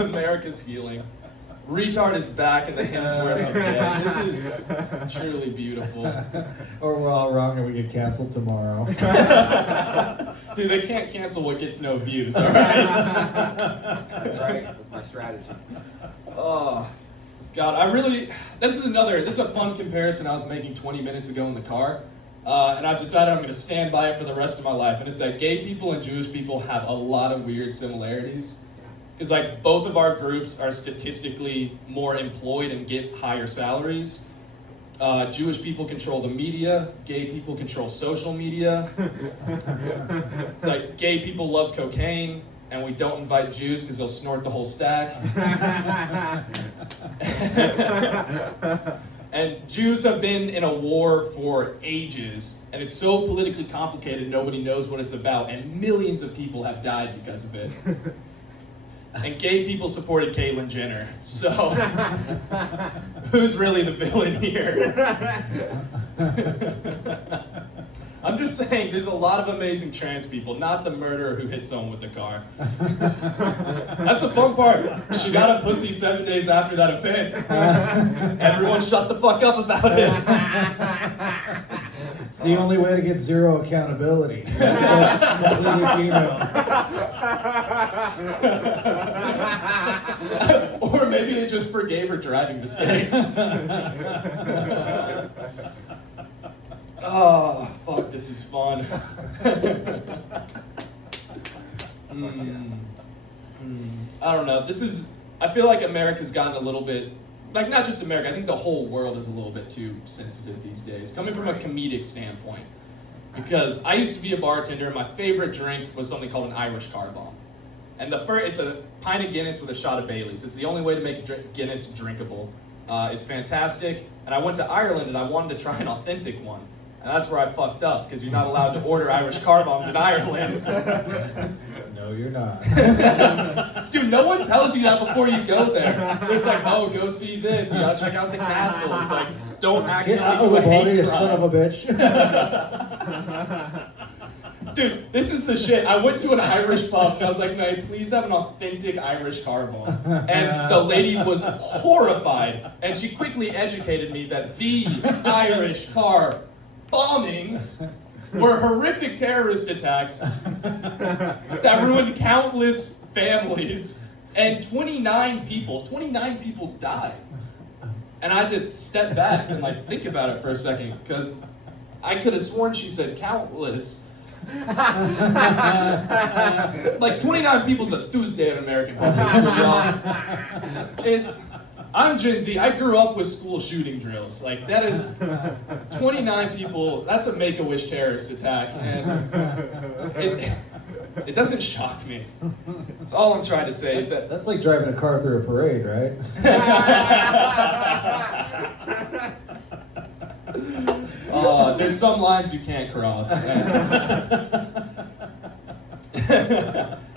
America's healing. Retard is back and the Hemsworths are dead. This is truly beautiful. Or we're all wrong and we get canceled tomorrow. Dude, they can't cancel what gets no views, all right? That's right. That's my strategy. Oh, God, this is a fun comparison I was making 20 minutes ago in the car. And I've decided I'm going to stand by it for the rest of my life. And it's that gay people and Jewish people have a lot of weird similarities. Because like both of our groups are statistically more employed and get higher salaries. Jewish people control the media. Gay people control social media. It's like gay people love cocaine, and we don't invite Jews because they'll snort the whole stack. And Jews have been in a war for ages, and it's so politically complicated nobody knows what it's about, and millions of people have died because of it. And gay people supported Caitlyn Jenner, so who's really the villain here? I'm just saying, there's a lot of amazing trans people, not the murderer who hit someone with the car. That's the fun part. She got a pussy 7 days after that event. Everyone shut the fuck up about it. It's the only way to get zero accountability. Completely female. Or maybe they just forgave her driving mistakes. Oh, fuck, this is fun. I don't know. I feel like America's gotten a little bit, like not just America, I think the whole world is a little bit too sensitive these days, coming from a comedic standpoint. Because I used to be a bartender, and my favorite drink was something called an Irish car bomb. And it's a pint of Guinness with a shot of Bailey's. It's the only way to make Guinness drinkable. It's fantastic. And I went to Ireland, and I wanted to try an authentic one. And that's where I fucked up, because you're not allowed to order Irish car bombs in Ireland. No, you're not. Dude, no one tells you that before you go there. There's like, oh, go see this. You gotta check out the castles. Like, don't Get accidentally out do of a the body, hate you son of crime. a bitch. Dude, this is the shit. I went to an Irish pub and I was like, may I please have an authentic Irish car bomb? And the lady was horrified. And she quickly educated me that the Irish car bombings were horrific terrorist attacks that ruined countless families. And 29 people died. And I had to step back and like think about it for a second because I could have sworn she said countless. Like 29 people's a Tuesday in American history, y'all. I'm Gen Z. I grew up with school shooting drills. Like that is 29 people. That's a Make-A-Wish terrorist attack, and it doesn't shock me. That's all I'm trying to say. Is that That's like driving a car through a parade, right? there's some lines you can't cross.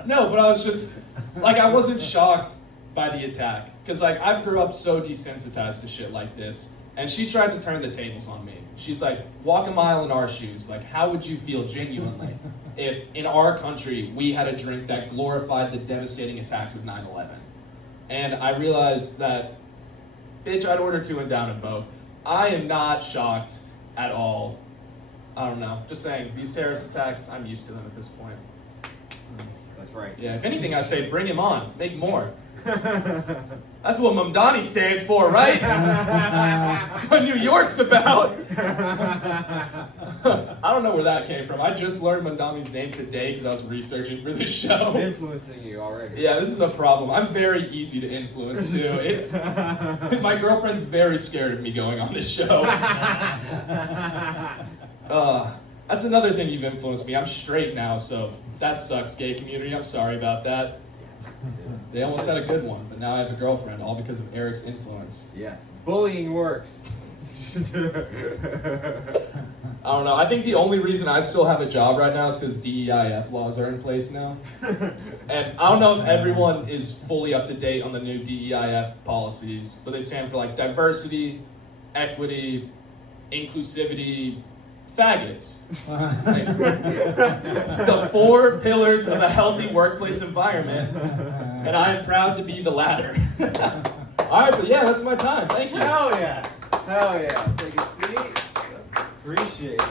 No, but I was just like, I wasn't shocked by the attack because like I grew up so desensitized to shit like this, and she tried to turn the tables on me. She's like, walk a mile in our shoes. Like, how would you feel genuinely if in our country we had a drink that glorified the devastating attacks of 9/11? And I realized that, bitch, I'd order 2 and down in both. I am not shocked at all. I don't know. Just saying, these terrorist attacks, I'm used to them at this point. That's right. Yeah, if anything, I say bring him on. Make more. That's what Mamdani stands for, right? That's what New York's about. I don't know where that came from. I just learned Mamdani's name today because I was researching for this show. Influencing you already. Yeah, this is a problem. I'm very easy to influence too. It's my girlfriend's very scared of me going on this show. That's another thing you've influenced me. I'm straight now, so that sucks, gay community. I'm sorry about that. They almost had a good one, but now I have a girlfriend, all because of Eric's influence. Yes. Bullying works. I don't know. I think the only reason I still have a job right now is because DEIF laws are in place now. And I don't know if everyone is fully up to date on the new DEIF policies, but they stand for like diversity, equity, inclusivity, faggots. Like, it's the 4 pillars of a healthy workplace environment, and I am proud to be the latter. All right, but yeah, that's my time. Thank you. Hell yeah. Hell yeah. Take a seat. Appreciate you.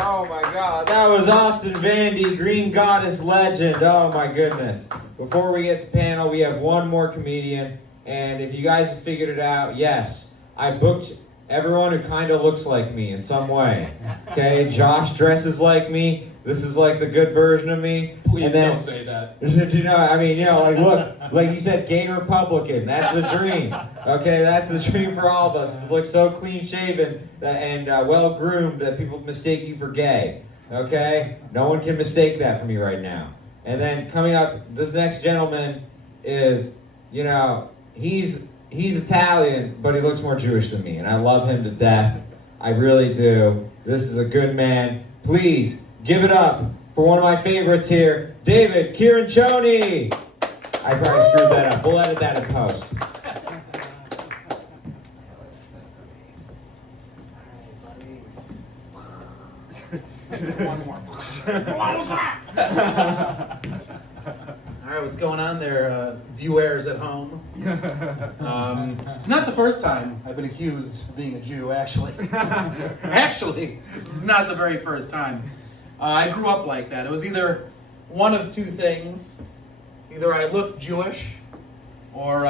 Oh my God, that was Austin Vandy, Green Goddess legend. Oh my goodness. Before we get to panel, we have one more comedian, and if you guys have figured it out, yes, I booked everyone who kind of looks like me in some way. Okay, Josh dresses like me. This is like the good version of me. Please and then, don't say that. You know, I mean, you know, like look, like you said, gay Republican. That's the dream. Okay, that's the dream for all of us. To look so clean shaven and well groomed that people mistake you for gay. Okay, no one can mistake that for me right now. And then coming up, this next gentleman is, you know, he's Italian, but he looks more Jewish than me, and I love him to death. I really do. This is a good man. Please give it up for one of my favorites here, Davide Cirrincione. I probably screwed that up. We'll edit that in post. One more. All right, what's going on there, viewers at home? It's not the first time I've been accused of being a Jew, actually. Actually, this is not the very first time. I grew up like that. It was either one of two things. Either I look Jewish, or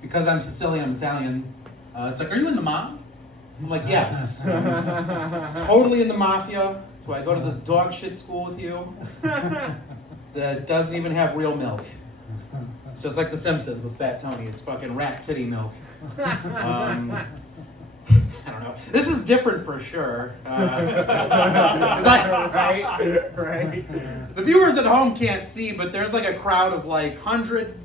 because I'm Sicilian, I'm Italian, it's like, are you in the mob? I'm like, yes. Totally in the mafia. That's why I go to this dog shit school with you that doesn't even have real milk. It's just like The Simpsons with Fat Tony. It's fucking rat titty milk. I don't know. This is different for sure. Right. The viewers at home can't see, but there's like a crowd of like 100,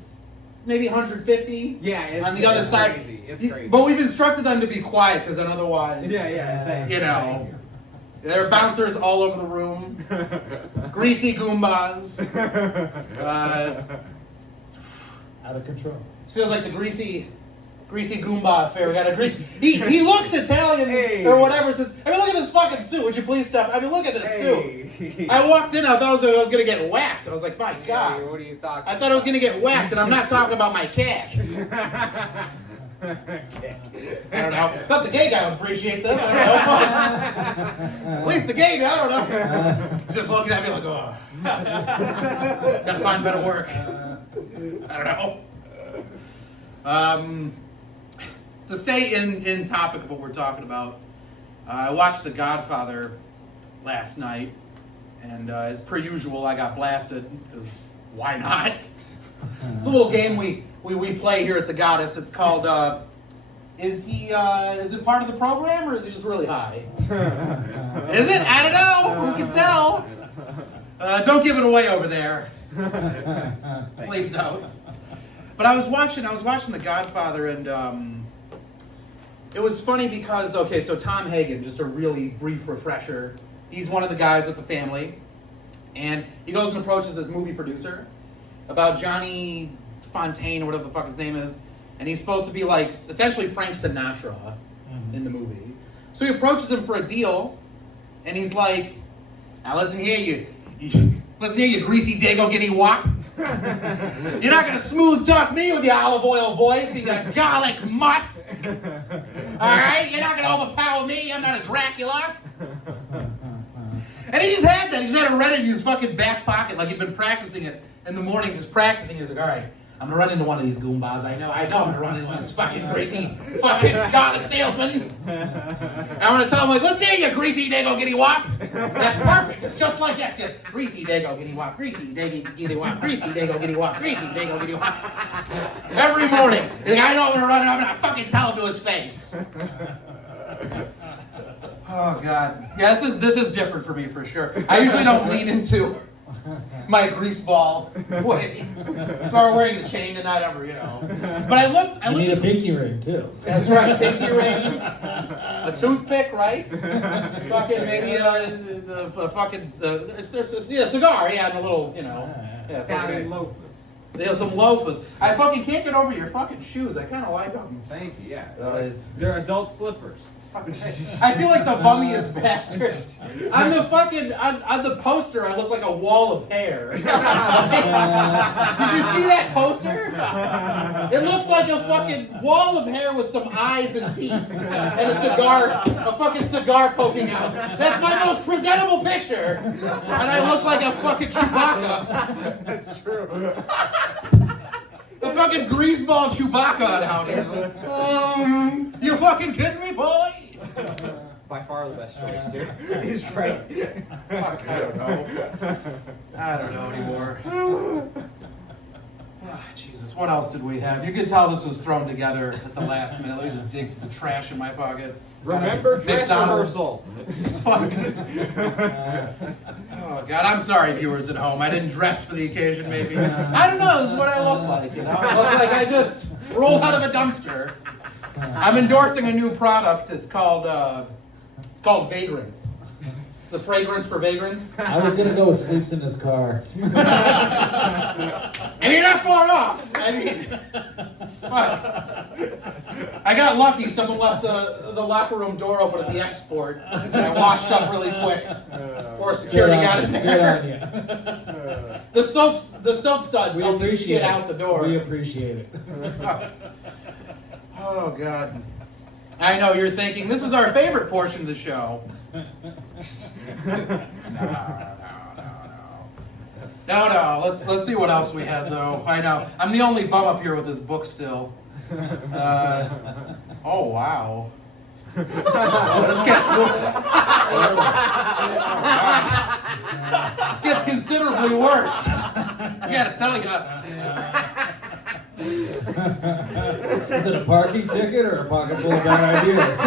maybe 150. Yeah, it's, on the other side. Crazy. It's crazy. But we've instructed them to be quiet because then otherwise, Yeah. Thank you know, There are bouncers all over the room. Greasy Goombas. Out of control. It feels like the greasy Goomba affair. We got a he looks Italian or whatever. Says, I mean, look at this fucking suit. Would you please stop? I mean, look at this suit. I walked in. I thought I was gonna get whacked. I was like, my God. What are you talking? I thought I was gonna get whacked, and I'm not talking about my cat. I don't know. Thought the gay guy would appreciate this. I don't know. At least the gay guy. I don't know. Just looking at me like, oh, gotta find better work. I don't know. To stay in topic of what we're talking about, I watched The Godfather last night, and as per usual, I got blasted because why not? It's a little game we play here at the Goddess. It's called is it part of the program or is he just really high? Is it? I don't know. Who can tell? Don't give it away over there. Please don't. But I was watching The Godfather, and it was funny because, okay, so Tom Hagen, just a really brief refresher, he's one of the guys with the family, and he goes and approaches this movie producer about Johnny Fontaine or whatever the fuck his name is, and he's supposed to be like essentially Frank Sinatra in the movie. So he approaches him for a deal, and he's like, now listen here, you greasy dago guinea wop. You're not gonna smooth talk me with your olive oil voice and your garlic must. Alright? You're not gonna overpower me, I'm not a Dracula. And he just had that. He just had it ready in his fucking back pocket, like he'd been practicing it in the morning, just practicing. He was like, alright, I'm gonna run into one of these goombas. I know I'm gonna run into this fucking greasy fucking garlic salesman. And I'm gonna tell him, like, listen here, you greasy dago guinea wop. That's perfect. It's just like, yes, greasy dago guinea wop, greasy dago guinea wop, greasy dago guinea wop, greasy dago guinea wop. Every morning. He's like, I know I'm gonna run it, I'm gonna fucking tell him to his face. Oh God. Yeah, this is different for me for sure. I usually don't lean into my grease ball ways. So we're wearing the chain tonight, But I looked. You need a pinky ring too. That's right, pinky ring, a toothpick, right? Fucking maybe a fucking cigar, yeah, and a little, yeah, Fucking loafers. Yeah, some loafers. I fucking can't get over your fucking shoes. I kind of like them. Thank you. Yeah. They're adult slippers. I feel like the bummiest bastard. On the fucking on the poster, I look like a wall of hair. Did you see that poster? It looks like a fucking wall of hair with some eyes and teeth and a fucking cigar poking out. That's my most presentable picture, and I look like a fucking Chewbacca. That's true. The fucking greaseball Chewbacca down here. You fucking kidding me, boy? By far the best choice, too. He's right. Fuck, I don't know. I don't know anymore. Oh, Jesus, what else did we have? You could tell this was thrown together at the last minute. Let me just dig through the trash in my pocket. Remember dress McDonald's. rehearsal. Fuck. Oh, God, I'm sorry, viewers at home. I didn't dress for the occasion, maybe. I don't know, this is what I look like, I look like I just rolled out of a dumpster. I'm endorsing a new product. It's called Vagrants. It's the fragrance for vagrants. I was gonna go with sleeps in his car. And you're not far off. I mean, fuck. I got lucky. Someone left the locker room door open at the export, and I washed up really quick before security got in there. The soap suds helped me skid out the door. We appreciate it. Oh, God. I know, you're thinking, this is our favorite portion of the show. No. Let's see what else we had, though. I know. I'm the only bum up here with this book still. Oh, wow. This gets considerably worse. I gotta tell you. Is it a parking ticket or a pocket full of bad ideas?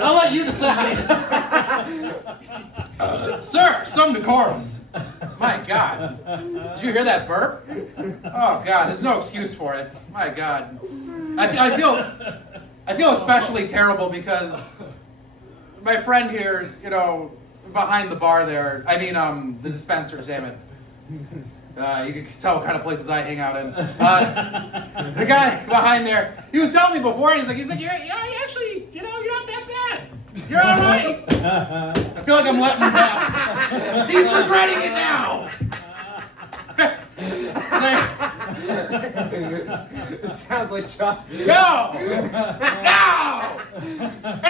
I'll let you decide. Sir, some decorum. My God. Did you hear that burp? Oh, God, there's no excuse for it. My God. I feel especially terrible because my friend here, you know, behind the bar there. I mean, the dispensary. Damn it. You can tell what kind of places I hang out in. The guy behind there, he was telling me before. He's like, you're actually, you know, you're not that bad. You're all right. I feel like I'm letting him down. He's regretting it now. It sounds like Chuck. No! In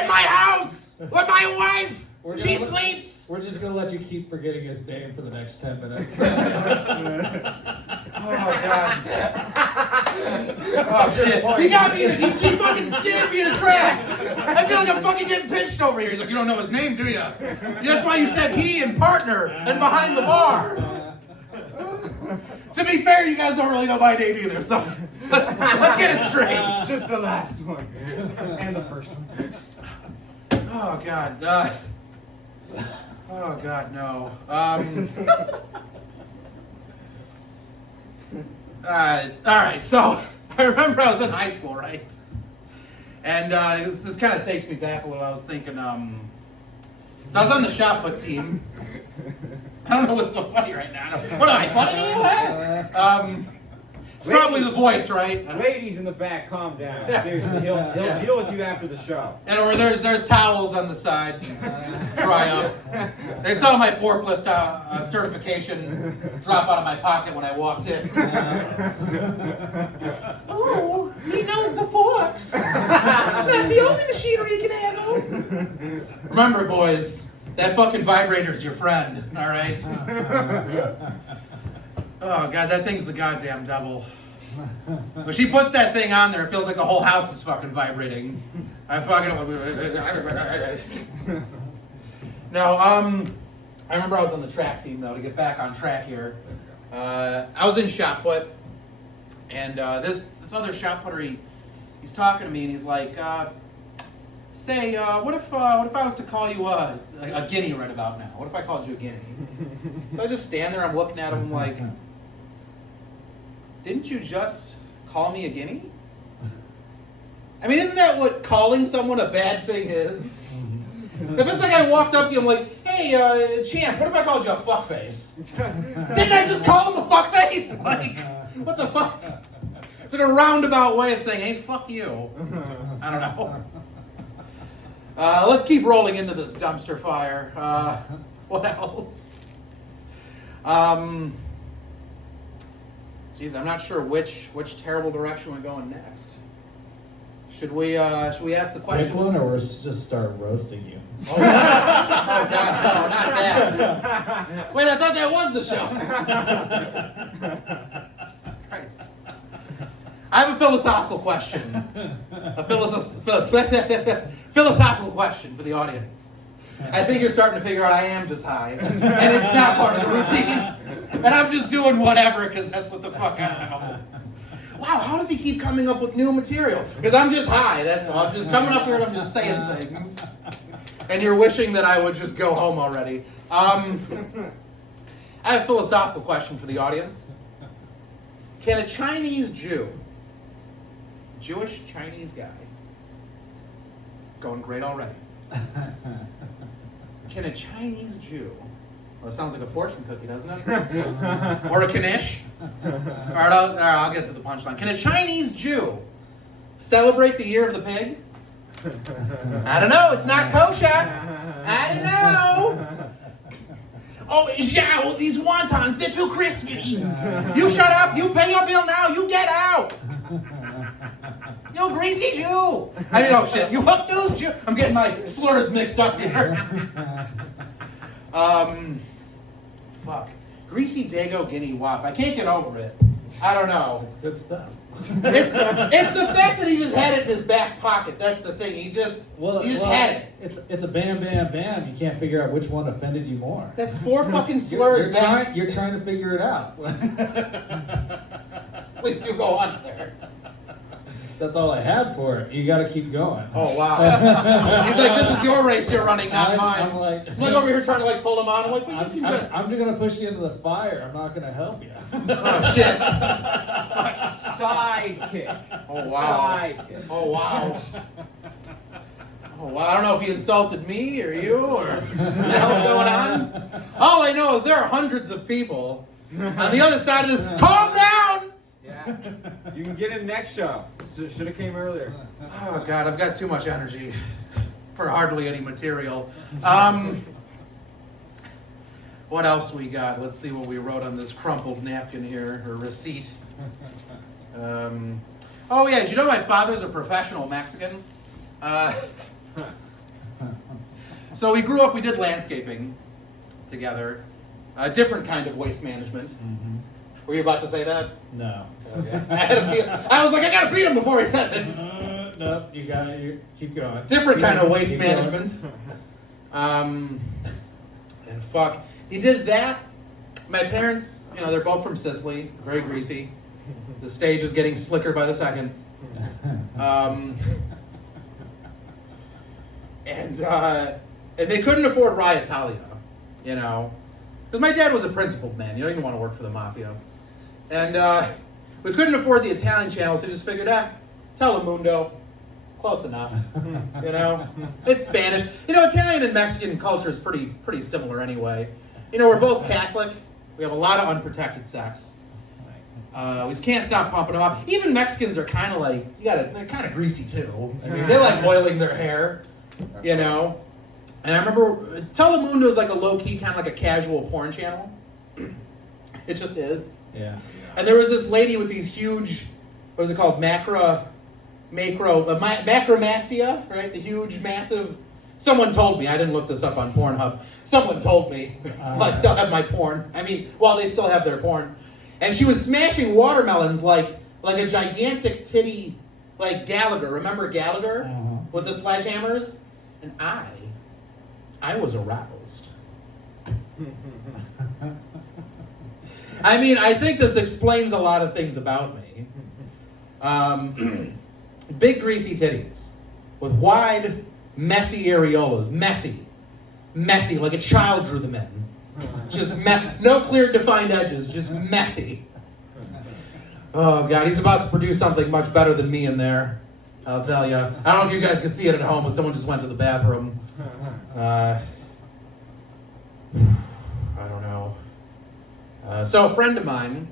my house with my wife. She sleeps. We're just gonna let you keep forgetting his name for the next 10 minutes. Oh God. Oh shit. He got me. He fucking scared me in a track. I feel like I'm fucking getting pinched over here. He's like, you don't know his name, do you? That's why you said he and partner and behind the bar. To be fair, you guys don't really know my name either, so let's get it straight. Just the last one. And the first one. Oh God. Oh God, no. All right. So I remember I was in high school, right? And this kind of takes me back a little. I was thinking. So I was on the shot put team. I don't know what's so funny right now. What am I funny to you? It's probably the voice, right? Ladies in the back, calm down. Seriously, he'll deal with you after the show. And or there's towels on the side, dry up. They saw my forklift certification drop out of my pocket when I walked in. Oh, he knows the forks. It's not the only machinery he can handle. Remember, boys, that fucking vibrator's your friend. All right. Oh God, that thing's the goddamn devil. When she puts that thing on there, it feels like the whole house is fucking vibrating. I fucking No, I remember I was on the track team though. To get back on track here, I was in shot put, and this other shot putter, he's talking to me, and he's like, "Say, what if I was to call you a guinea right about now? What if I called you a guinea?" So I just stand there, I'm looking at him like, didn't you just call me a guinea? I mean, isn't that what calling someone a bad thing is? If it's like I walked up to you, I'm like, hey, champ, what if I called you a fuckface? Didn't I just call him a fuckface? Like, what the fuck? It's like a roundabout way of saying, hey, fuck you. I don't know. Let's keep rolling into this dumpster fire. What else? Geez, I'm not sure which terrible direction we're going next. Should we ask the question? Pick one, or we'll just start roasting you. Oh God, no, not that. Wait, I thought that was the show. Jesus Christ. I have a philosophical question. A philosophical question for the audience. I think you're starting to figure out I am just high, and it's not part of the routine. And I'm just doing whatever because that's what the fuck I know. Wow, how does he keep coming up with new material? Because I'm just high, that's all. I'm just coming up here and I'm just saying things. And you're wishing that I would just go home already. I have a philosophical question for the audience. Can a Chinese Jew, Jewish Chinese guy, going great already. Can a Chinese Jew, well, it sounds like a fortune cookie, doesn't it? Or a Knish? All right, I'll get to the punchline. Can a Chinese Jew celebrate the year of the pig? I don't know. It's not kosher. I don't know. Oh, Zhao, these wontons, they're too crispy. You shut up. You pay your bill now. You get out. You greasy Jew. I mean, oh shit. You hook nose Jew. I'm getting my slurs mixed up here. Fuck. Greasy Dago Guinea Wop. I can't get over it. I don't know. It's good stuff. It's the fact that he just had it in his back pocket. That's the thing. He just had it. It's a bam, bam, bam. You can't figure out which one offended you more. That's 4 fucking slurs, man. You're trying to figure it out. Please do go on, sir. That's all I had for it. You got to keep going. Oh wow. He's like, this is your race you're running, not mine. I'm like over here trying to like pull him on. I'm like, well, you can just. I'm just gonna push you into the fire. I'm not gonna help you. Oh shit. Sidekick. Oh wow. Sidekick. Oh wow. Oh, well, I don't know if he insulted me or you or what the hell's going on. All I know is there are hundreds of people on the other side of this. Calm down! Yeah. You can get in next show. Should have came earlier. Oh, God, I've got too much energy for hardly any material. What else we got? Let's see what we wrote on this crumpled napkin here, or receipt. Oh, yeah, did you know my father's a professional Mexican? So we grew up, we did landscaping together. A different kind of waste management. Mm-hmm. Were you about to say that? No. Okay. I was like, I gotta beat him before he says it. No, you keep going. Different kind of waste Keep going. management. And fuck. He did that. My parents, they're both from Sicily, very greasy. The stage is getting slicker by the second. And they couldn't afford Rye Italia, Because my dad was a principled man. You don't even want to work for the mafia. And we couldn't afford the Italian channel, so we just figured, Telemundo, close enough. It's Spanish. Italian and Mexican culture is pretty similar anyway. We're both Catholic. We have a lot of unprotected sex. We just can't stop pumping them up. Even Mexicans are kind of like, they're kind of greasy too. I mean, they like oiling their hair, And I remember Telemundo is like a low-key, kind of like a casual porn channel. It just is. Yeah. And there was this lady with these huge, what is it called? Macromasia, right? The huge, massive. Someone told me. I didn't look this up on Pornhub. Someone told me. I still have my porn. They still have their porn. And she was smashing watermelons like a gigantic titty, like Gallagher. Remember Gallagher? Uh-huh. With the sledgehammers? And I was aroused. I think this explains a lot of things about me. Big greasy titties with wide, messy areolas. Messy, like a child drew them in. Just no clear defined edges, just messy. Oh God, he's about to produce something much better than me in there. I'll tell you. I don't know if you guys can see it at home, but someone just went to the bathroom. I don't know. So a friend of mine,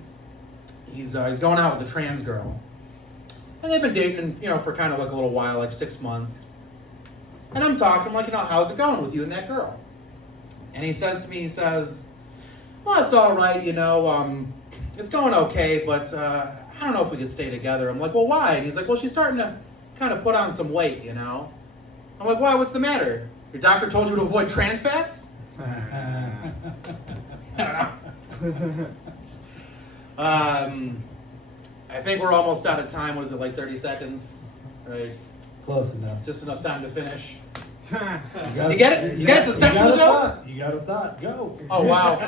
he's going out with a trans girl. And they've been dating, for kind of like a little while, like 6 months. And I'm talking, like, how's it going with you and that girl? And he says to me, well, it's all right, it's going okay, but I don't know if we could stay together. I'm like, well, why? And he's like, well, she's starting to kind of put on some weight, I'm like, why? What's the matter? Your doctor told you to avoid trans fats? I don't know. I think we're almost out of time. What is it, like 30 seconds? Right? Close enough. Just enough time to finish. You get it? You get it? It's a sexual joke? You got a thought. Go. Oh, wow.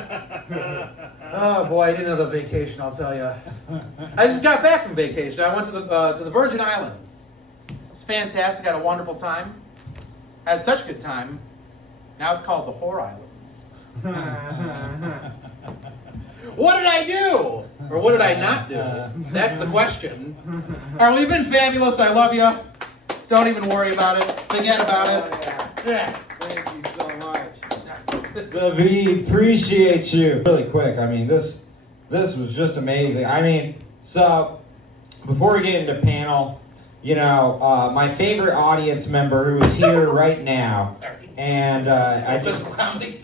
Oh, boy, I didn't know the vacation, I'll tell you. I just got back from vacation. I went to the Virgin Islands. It was fantastic. I had a wonderful time. I had such a good time. Now it's called the Whore Islands. What did I do? Or what did I not do? That's the question. All right, well, you've been fabulous. I love you. Don't even worry about it. Forget about it. Yeah. Thank you so much. David, appreciate you. Really quick, this was just amazing. So before we get into panel, my favorite audience member who is here right now. Sorry. And I just comedy.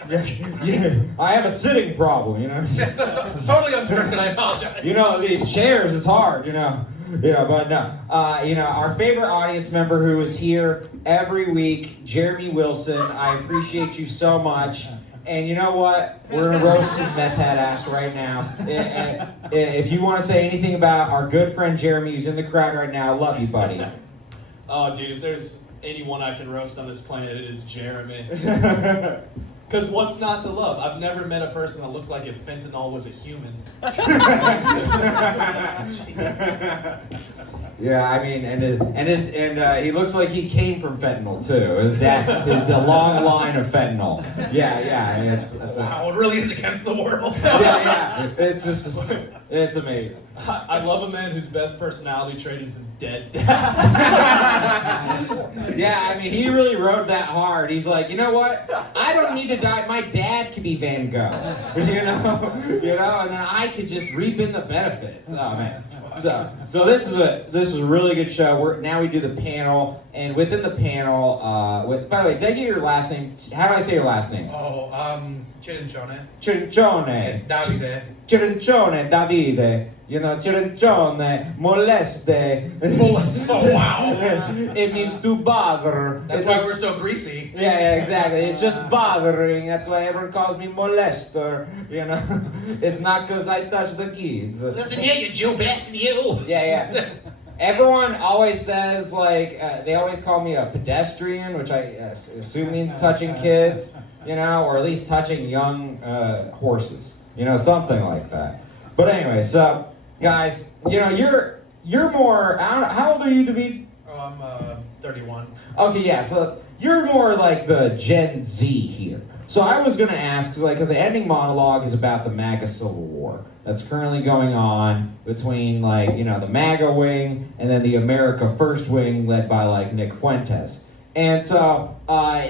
I have a sitting problem, Totally unscripted. I apologize. These chairs, it's hard, but no. Our favorite audience member who is here every week, Jeremy Wilson. I appreciate you so much. And you know what? We're gonna roast his meth head ass right now. If you want to say anything about our good friend Jeremy, who's in the crowd right now, I love you, buddy. Oh, dude, if there's anyone I can roast on this planet, it is Jeremy. Because what's not to love? I've never met a person that looked like if fentanyl was a human. Yeah, and he looks like he came from fentanyl too. His dad is the long line of fentanyl. Yeah, Wow, it really is against the world. yeah, it's amazing. I love a man whose best personality trait is his dead dad. Yeah, I mean, he really rode that hard. He's like, you know what? I don't need to die. My dad could be Van Gogh, you know, and then I could just reap in the benefits. Oh man. So this is a really good show. Now we do the panel, and within the panel, by the way, did I get your last name? How do I say your last name? Oh, Cirrincione. Cirrincione. Davide. Cirrincione, Davide. You know, Cirrincione, moleste. Oh, wow. It means to bother. That's why we're so greasy. Yeah, exactly. It's just bothering. That's why everyone calls me molester. You know, it's not because I touch the kids. Listen here, you Jew bastard, you. Yeah. Everyone always says, like, they always call me a pedestrian, which I assume means touching kids, you know, or at least touching young horses, you know, something like that. But anyway, so, guys, you know, you're more, I don't know, how old are you, David? Oh, I'm 31. Okay, yeah, so you're more like the Gen Z here. So I was going to ask, like, the ending monologue is about the MAGA Civil War that's currently going on between, like, you know, the MAGA wing and then the America First wing led by, like, Nick Fuentes. And so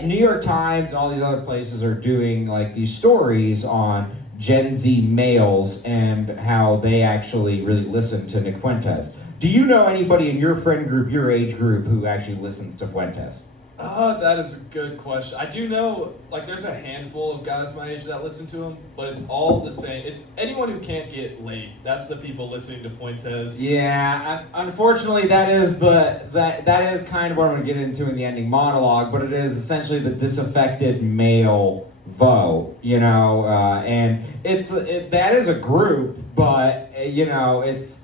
New York Times and all these other places are doing, like, these stories on Gen Z males and how they actually really listen to Nick Fuentes. Do you know anybody in your friend group, your age group, who actually listens to Fuentes? That is a good question. I do know, like, there's a handful of guys my age that listen to him, but it's all the same. It's anyone who can't get laid. That's the people listening to Fuentes. Yeah, unfortunately, that is kind of what I'm going to get into in the ending monologue, but it is essentially the disaffected male vote, you know, and that is a group, but you know, it's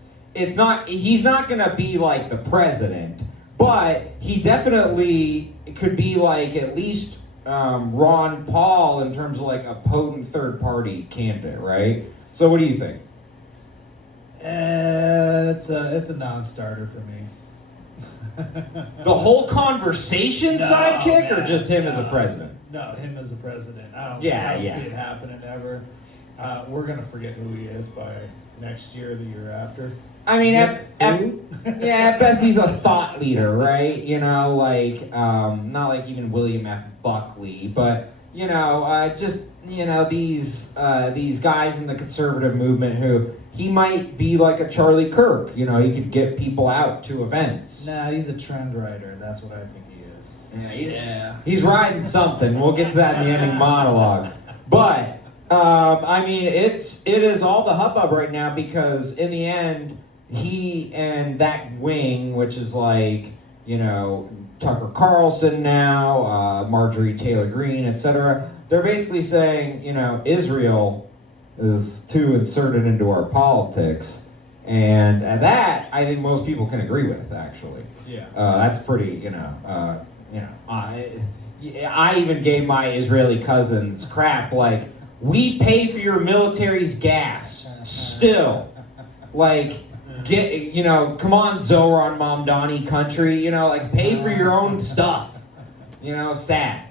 not. He's not going to be like the president, but he definitely could be like at least Ron Paul in terms of like a potent third party candidate, right? So what do you think? It's a non-starter for me. The whole conversation sidekick, or man, just him as a president? No, him as a president. I don't see it happening ever. We're gonna forget who he is by next year or the year after. I mean, at best he's a thought leader, right? You know, like, not like even William F. Buckley, but, you know, just, you know, these guys in the conservative movement who, he might be like a Charlie Kirk, you know, he could get people out to events. Nah, he's a trend writer, that's what I think he is. He's riding something. We'll get to that in the ending monologue. But, I mean, it is all the hubbub right now because in the end, he and that wing, which is like, you know, Tucker Carlson now, Marjorie Taylor Greene, etc., they're basically saying, you know, Israel is too inserted into our politics. And that, I think most people can agree with, actually. Yeah. That's pretty, you know, I even gave my Israeli cousins crap, like, we pay for your military's gas, still. Like, come on, Zohran Mamdani country, you know, like, pay for your own stuff. You know, sad.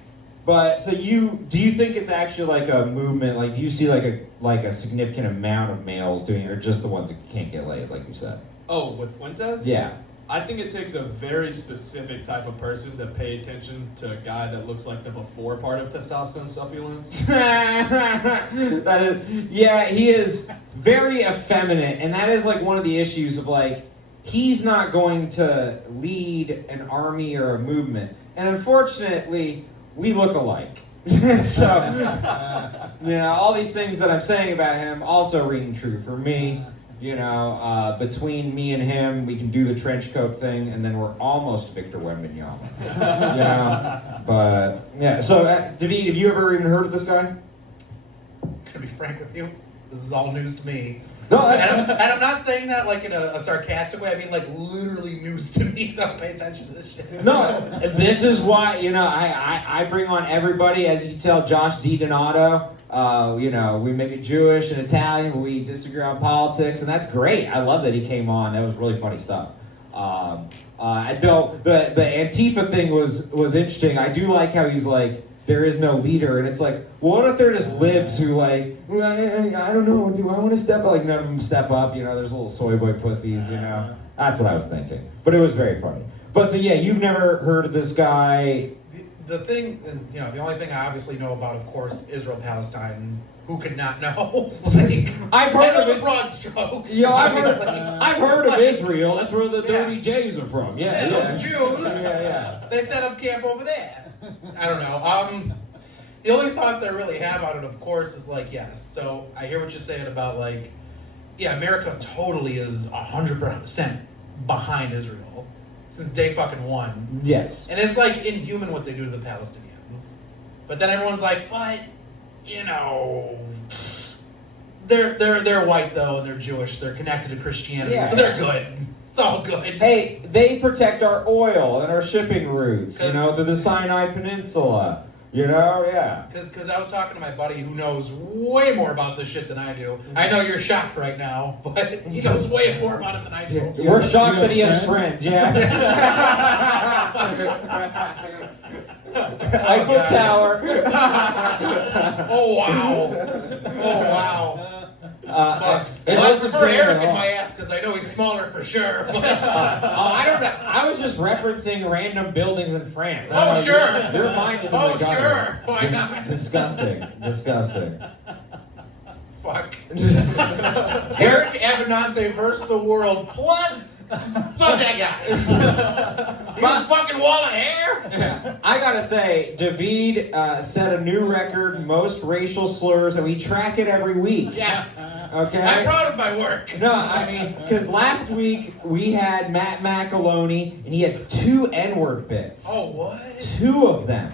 But, so do you think it's actually like a movement, like, do you see like a significant amount of males doing it, or just the ones that can't get laid, like you said? Oh, with Fuentes? Yeah. I think it takes a very specific type of person to pay attention to a guy that looks like the before part of testosterone supplements. He is very effeminate, and that is like one of the issues of like, he's not going to lead an army or a movement. And unfortunately, we look alike. So, all these things that I'm saying about him also ring true for me. You know, between me and him, we can do the trench coat thing, and then we're almost Victor Wembanyama. You know, but yeah. So, David, have you ever even heard of this guy? To be frank with you, this is all news to me. No, and I'm not saying that like in a sarcastic way. I mean like literally news to me, so I don't pay attention to this shit. No, this is why, you know, I bring on everybody, as you tell Josh Dinato. You know, we may be Jewish and Italian, but we disagree on politics, and that's great. I love that he came on. That was really funny stuff. Though the Antifa thing was interesting. I do like how he's like, there is no leader, and it's like, well, what if they're just libs who like, well, I don't know, do I want to step up? Like none of them step up, you know. There's little soy boy pussies, you know. That's what I was thinking, but it was very funny. But so yeah, you've never heard of this guy? The thing, you know, the only thing I obviously know about, of course, Israel Palestine. Who could not know? Like, I've heard of the it. broad strokes. Yo, obviously. I've heard of Israel. That's where the dirty Jays are from. Yeah, those Jews. Yeah. They set up camp over there. I don't know. The only thoughts I really have on it, of course, is like, yes. So I hear what you're saying about like, yeah, America totally is 100% behind Israel since day fucking one. Yes. And it's like inhuman what they do to the Palestinians. But then everyone's like, but you know, they're white though, and they're Jewish. They're connected to Christianity, Yeah. so they're good. It's all good. Hey, they protect our oil and our shipping routes, you know, through the Sinai Peninsula. You know, yeah. Because I was talking to my buddy who knows way more about this shit than I do. I know you're shocked right now, but he knows way more about it than I do. Yeah. We're shocked that he has friends, yeah. Eiffel God. Tower. Oh, wow. Oh, wow. It Well, I wasn't prefer fair Eric at in all. my ass because I know he's smaller for sure. But I don't know. I was just referencing random buildings in France. I Oh, don't know, sure. Your mind is in Oh, the gutter. sure. Why not? Disgusting. Disgusting. fuck. Eric Abbenante versus the world plus fuck that guy. He's a fucking wall of hair. I gotta say, Davide set a new record, most racial slurs, and we track it every week. Yes. Okay? I'm proud of my work. No, I mean, because last week we had Matt Macoloni, and he had 2 N-word bits. Oh, what? 2 of them.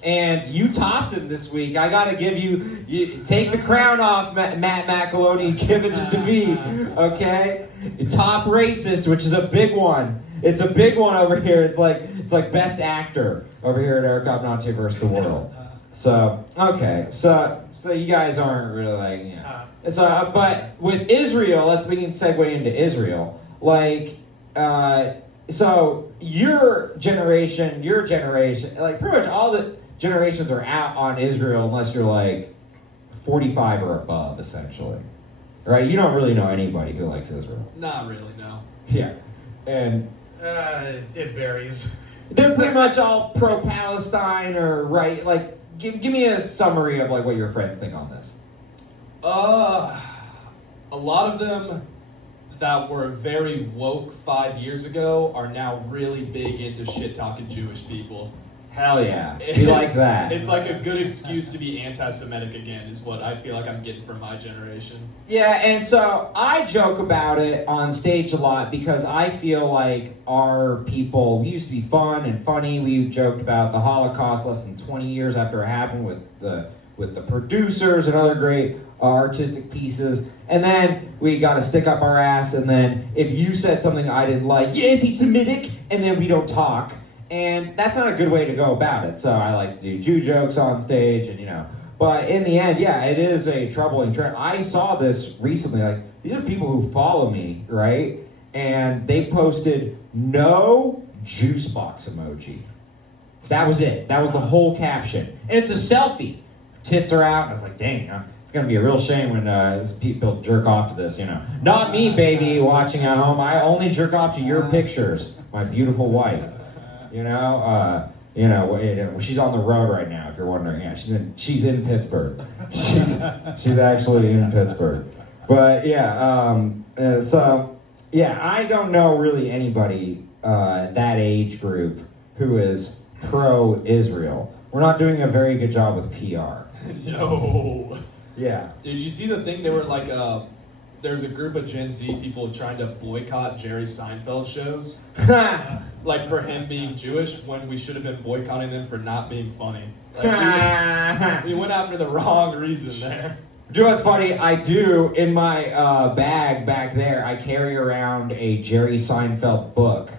And you topped him this week. I gotta give you take the crown off, Matt Macoloni, give it to Davide, okay? Top racist, which is a big one. It's a big one over here. It's like best actor over here at Eric Abbenante versus the world. So okay, so you guys aren't really like, you know. So, but with Israel, we can segue into Israel. Like, so your generation, like pretty much all the generations are out on Israel unless you're like 45 or above, essentially. Right? You don't really know anybody who likes Israel. Not really, no. Yeah. And It varies. they're pretty much all pro-Palestine or right. Like, give me a summary of like what your friends think on this. A lot of them that were very woke 5 years ago are now really big into shit-talking Jewish people. Hell yeah. We like that. It's like a good excuse to be anti-Semitic again, is what I feel like I'm getting from my generation. Yeah, and so I joke about it on stage a lot because I feel like our people, we used to be fun and funny. We joked about the Holocaust less than 20 years after it happened with the producers and other great artistic pieces. And then we got to stick up our ass, and then if you said something I didn't like, you're anti-Semitic, and then we don't talk. And that's not a good way to go about it. So I like to do Jew jokes on stage, and you know. But in the end, yeah, it is a troubling trend. I saw this recently. Like, these are people who follow me, right? And they posted no juice box emoji. That was it. That was the whole caption. And it's a selfie. Tits are out. And I was like, dang, it's gonna be a real shame when people jerk off to this, you know. Not me, baby, watching at home. I only jerk off to your pictures, my beautiful wife. You know, she's on the road right now. If you're wondering, yeah, she's in Pittsburgh. She's actually in Pittsburgh. But yeah, so yeah, I don't know really anybody that age group who is pro-Israel. We're not doing a very good job with PR. No. Yeah. Did you see the thing? They were like, there's a group of Gen Z people trying to boycott Jerry Seinfeld shows. Like for him being Jewish when we should have been boycotting them for not being funny. Like we went after the wrong reason there. Do you know what's funny? I do, in my bag back there, I carry around a Jerry Seinfeld book.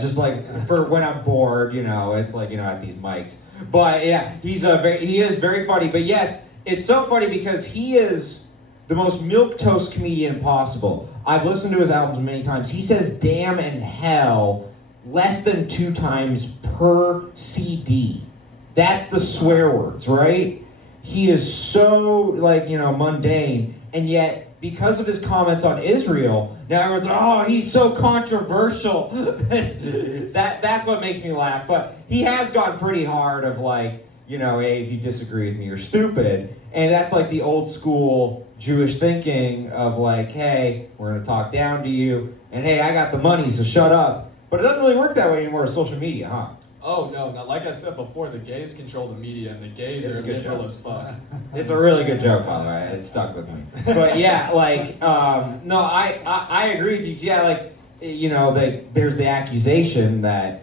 Just like for when I'm bored, you know, it's like, you know, at these mics. But yeah, he is very funny. But yes, it's so funny because he is the most milquetoast comedian possible. I've listened to his albums many times. He says damn and hell less than 2 times per CD. That's the swear words, right? He is so, like, mundane, and yet, because of his comments on Israel, now everyone's like, oh, he's so controversial. That's what makes me laugh. But he has gone pretty hard of like, hey, if you disagree with me, you're stupid. And that's like the old school Jewish thinking of like, hey, we're going to talk down to you. And hey, I got the money, so shut up. But it doesn't really work that way anymore with social media, huh? Oh, no. Like I said before, the gays control the media, and the gays It's are a good liberal joke. as fuck. It's a really good joke, by the way. It stuck with me. But yeah, like, no, I agree with you. Yeah, like, there's the accusation that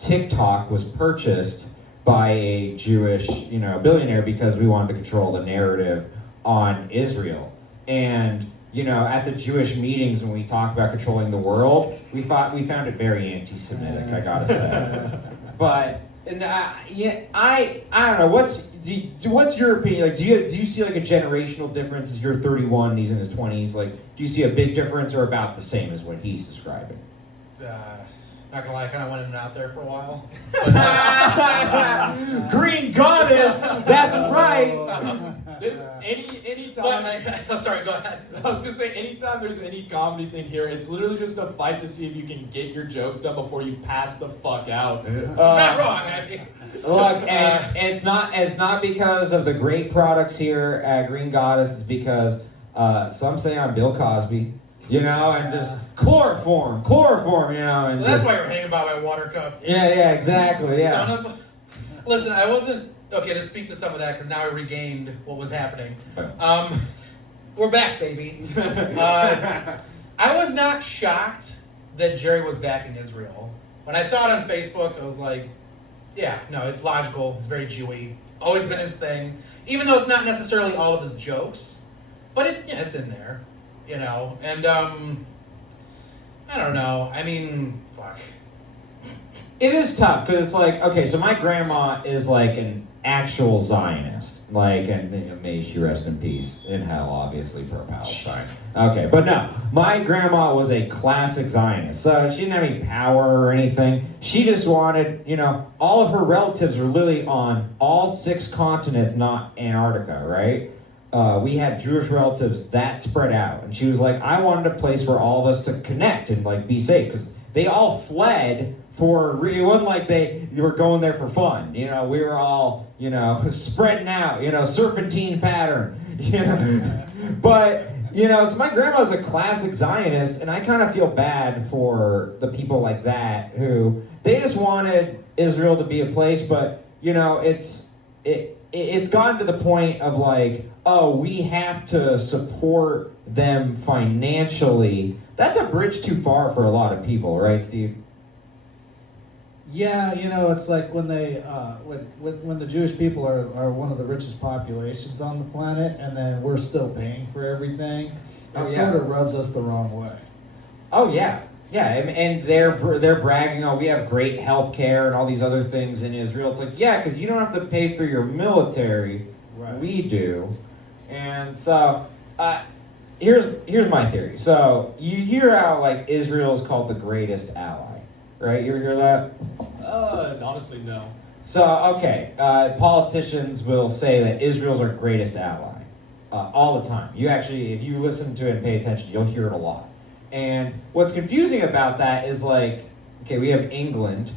TikTok was purchased by a Jewish, billionaire because we wanted to control the narrative on Israel. And, at the Jewish meetings when we talk about controlling the world, we found it very anti-Semitic, I gotta say. But and I don't know. What's your opinion? Like, do you see like a generational difference? As you're 31, and he's in his 20s. Like, do you see a big difference or about the same as what he's describing? Not gonna lie, I kind of went in and out there for a while. Green goddess. That's right. This anytime. Sorry, go ahead. I was gonna say, anytime there's any comedy thing here, it's literally just a fight to see if you can get your jokes done before you pass the fuck out. It's not wrong. I mean, Look, and it's not because of the great products here at Green Goddess. It's because some say I'm Bill Cosby, and just chloroform, and so that's why you're hanging about my water cup. Yeah, exactly, yeah. Son of a... Listen, I wasn't okay to speak to some of that because now I regained what was happening. We're back, baby. I was not shocked that Jerry was backing Israel. When I saw it on Facebook, I was like, yeah, no, it's logical. It's very Jewy. It's always been his thing. Even though it's not necessarily all of his jokes, but it's in there, And I don't know. I mean, fuck. It is tough because it's like, okay, so my grandma is like an actual Zionist, and may she rest in peace in hell, obviously, per Palestine. Okay, but no, my grandma was a classic Zionist, so she didn't have any power or anything. She just wanted, all of her relatives were literally on all 6 continents, not Antarctica, right? We had Jewish relatives that spread out, and she was like, I wanted a place for all of us to connect and like be safe because they all fled. It wasn't like they were going there for fun. We were all, spreading out, serpentine pattern, But, so my grandma's a classic Zionist, and I kind of feel bad for the people like that who, they just wanted Israel to be a place, but, it's gotten to the point of like, oh, we have to support them financially. That's a bridge too far for a lot of people, right, Steve? Yeah, it's like when they when the Jewish people are one of the richest populations on the planet, and then we're still paying for everything. It sort of rubs us the wrong way. Oh yeah, and they're bragging, oh, we have great health care and all these other things in Israel. It's like, yeah, because you don't have to pay for your military. Right. We do, and so here's my theory. So you hear how like Israel is called the greatest ally. Right, you ever hear that? Honestly, no. So, okay, politicians will say that Israel's our greatest ally all the time. You actually, if you listen to it and pay attention, you'll hear it a lot. And what's confusing about that is like, okay, we have England,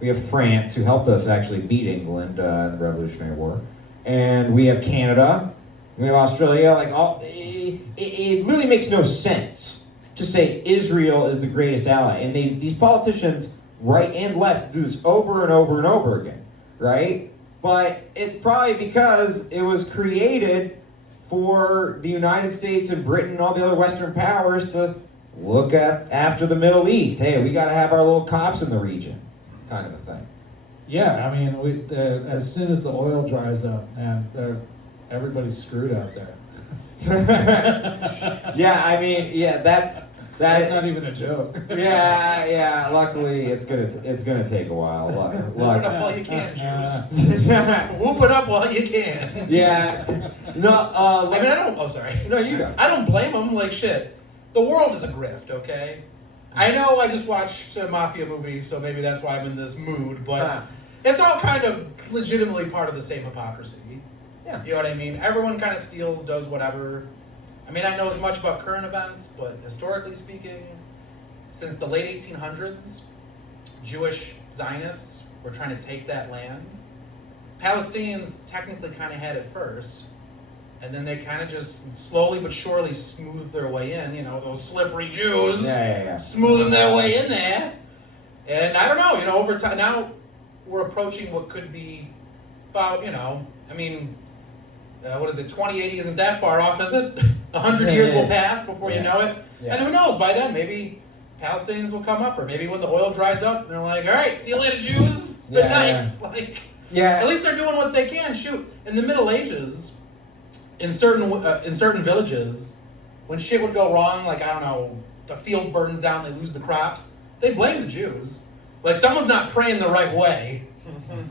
we have France, who helped us actually beat England in the Revolutionary War, and we have Canada, we have Australia. Like, it literally makes no sense to say Israel is the greatest ally. And these politicians, right and left, do this over and over and over again, right? But it's probably because it was created for the United States and Britain and all the other Western powers to look after the Middle East. Hey, we got to have our little cops in the region, kind of a thing. Yeah, I mean, as soon as the oil dries up, and everybody's screwed out there. Yeah, I mean, yeah, that's not even a joke. Yeah. Luckily, it's gonna take a while. Whoop it up while you can, Jews. Whoop it up while you can. Yeah. No. I mean, I don't. Oh, sorry. No, you go. I don't blame them. Like shit. The world is a grift. Okay. I know. I just watched a mafia movie, so maybe that's why I'm in this mood. But it's all kind of legitimately part of the same hypocrisy. Yeah. You know what I mean? Everyone kind of steals, does whatever. I mean, I know as much about current events, but historically speaking, since the late 1800s, Jewish Zionists were trying to take that land. Palestinians technically kind of had it first, and then they kind of just slowly but surely smoothed their way in. You know, those slippery Jews smoothing their way in there. And I don't know, you know, over time, now we're approaching what could be about, you know, I mean, what is it, 2080 isn't that far off, is it? 100 years will pass before you know it. Yeah. And who knows, by then, maybe Palestinians will come up, or maybe when the oil dries up, they're like, all right, see you later, Jews. It's been nice. Like, at least they're doing what they can. Shoot, in the Middle Ages, in certain villages, when shit would go wrong, like, I don't know, the field burns down, they lose the crops, they blame the Jews. Like, someone's not praying the right way.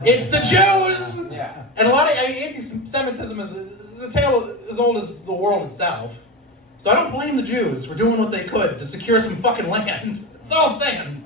It's the Jews! Yeah. And a lot of, I mean, anti-Semitism is a tale as old as the world itself. So I don't blame the Jews for doing what they could to secure some fucking land. That's all I'm saying.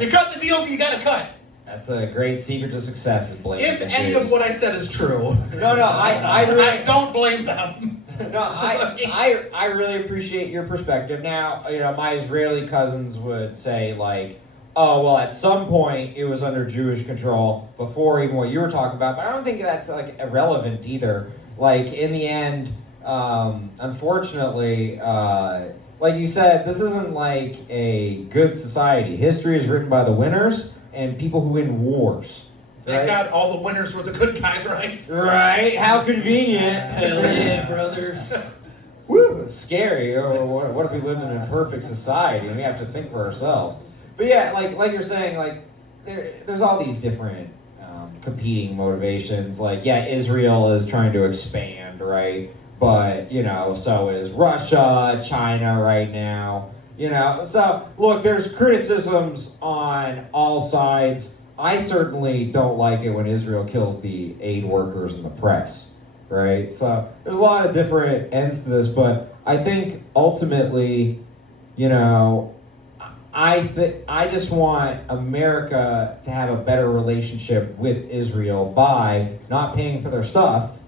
You cut the deals you gotta cut. That's a great secret to success, is blaming If the any Jews. of what I said is true. No, I really... I don't blame them. No, I really appreciate your perspective. Now, you know, my Israeli cousins would say, like, oh, well, at some point it was under Jewish control before even what you were talking about, but I don't think that's, like, irrelevant either. Like, in the end, unfortunately, like you said, this isn't like a good society. History is written by the winners and people who win wars. Thank God all the winners were the good guys, right? Right? How convenient. Hell yeah, brother. Woo, it's scary. Or what if we lived in a perfect society and we have to think for ourselves? But yeah, like you're saying, like there's all these different competing motivations. Like, yeah, Israel is trying to expand, right? But, you know, so is Russia, China right now. You know, so look, there's criticisms on all sides. I certainly don't like it when Israel kills the aid workers and the press, right? So there's a lot of different ends to this, but I think ultimately, you know, I just want America to have a better relationship with Israel by not paying for their stuff,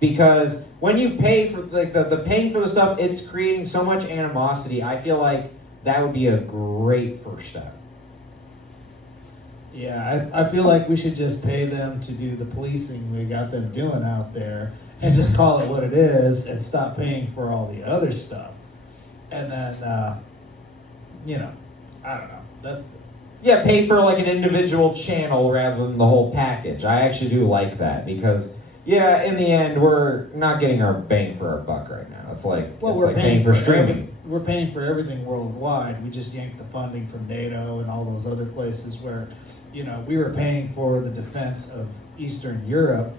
because when you pay for like the paying for the stuff, it's creating so much animosity. I feel like that would be a great first step. Yeah, I feel like we should just pay them to do the policing we got them doing out there and just call it what it is and stop paying for all the other stuff. And then, you know, I don't know. Yeah, pay for like an individual channel rather than the whole package. I actually do like that because, yeah, in the end, we're not getting our bang for our buck right now. It's like, paying for streaming. We're paying for everything worldwide. We just yanked the funding from NATO and all those other places where, you know, we were paying for the defense of Eastern Europe,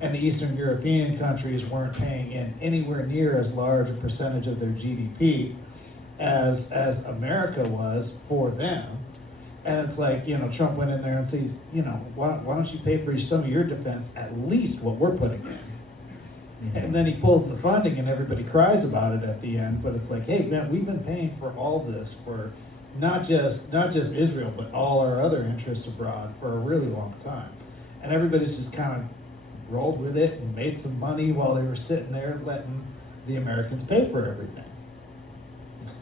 and the Eastern European countries weren't paying in anywhere near as large a percentage of their GDP as America was for them. And it's like, you know, Trump went in there and says, you know, why don't you pay for some of your defense at least what we're putting in? Mm-hmm. And then he pulls the funding and everybody cries about it at the end. But it's like, hey, man, we've been paying for all this for not just Israel, but all our other interests abroad for a really long time. And everybody's just kind of rolled with it and made some money while they were sitting there letting the Americans pay for everything.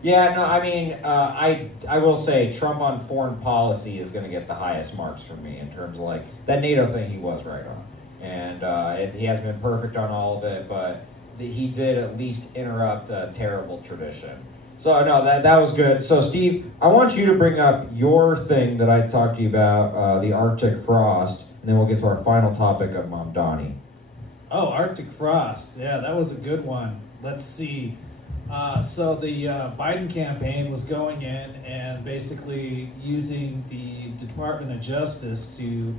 Yeah, no, I mean, I will say Trump on foreign policy is going to get the highest marks from me in terms of like that NATO thing. He was right on, and he hasn't been perfect on all of it, but he did at least interrupt a terrible tradition. So no, that was good. So Steve, I want you to bring up your thing that I talked to you about, the Arctic frost, and then we'll get to our final topic of Mamdani. Oh, Arctic frost. Yeah, that was a good one. Let's see. So the Biden campaign was going in and basically using the Department of Justice to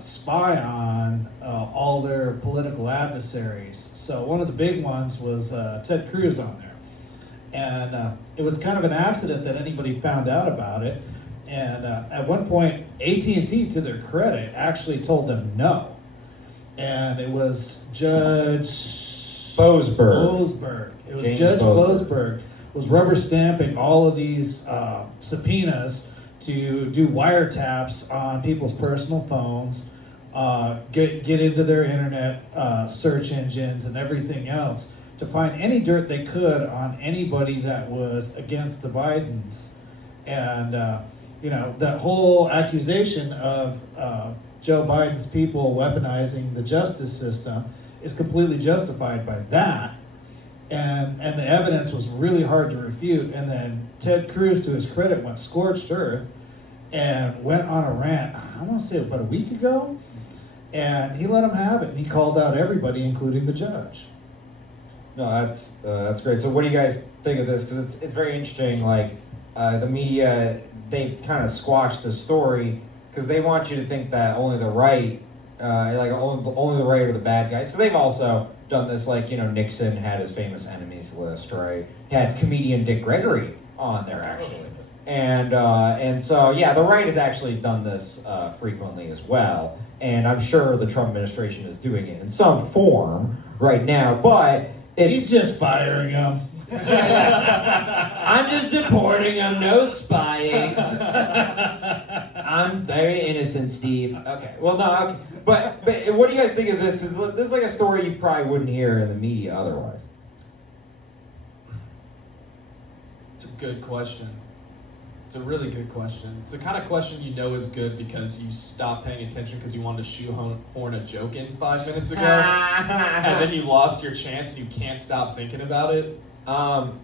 spy on all their political adversaries. So one of the big ones was Ted Cruz on there. And it was kind of an accident that anybody found out about it. And at one point, AT&T, to their credit, actually told them no. And it was Judge Boasberg. It was James Judge Boasberg Boasberg was rubber stamping all of these subpoenas to do wiretaps on people's personal phones, get into their internet search engines and everything else to find any dirt they could on anybody that was against the Bidens. And, that whole accusation of Joe Biden's people weaponizing the justice system is completely justified by that. And the evidence was really hard to refute. And then Ted Cruz, to his credit, went scorched earth and went on a rant, I want to say about a week ago, and he let him have it. And he called out everybody, including the judge. No, that's great. So what do you guys think of this? Because it's very interesting. Like the media, they've kind of squashed the story because they want you to think that only the right, only the right are the bad guys. So they've also done this, like, Nixon had his famous enemies list, right? He had comedian Dick Gregory on there, actually. And so, yeah, the right has actually done this frequently as well. And I'm sure the Trump administration is doing it in some form right now, but He's just firing him. I'm just deporting him, no spying. I'm very innocent, Steve. Okay, well, no, okay. But what do you guys think of this? Because this is like a story you probably wouldn't hear in the media otherwise. It's a good question. It's a really good question. It's the kind of question is good because you stopped paying attention because you wanted to shoehorn a joke in 5 minutes ago, and then you lost your chance and you can't stop thinking about it.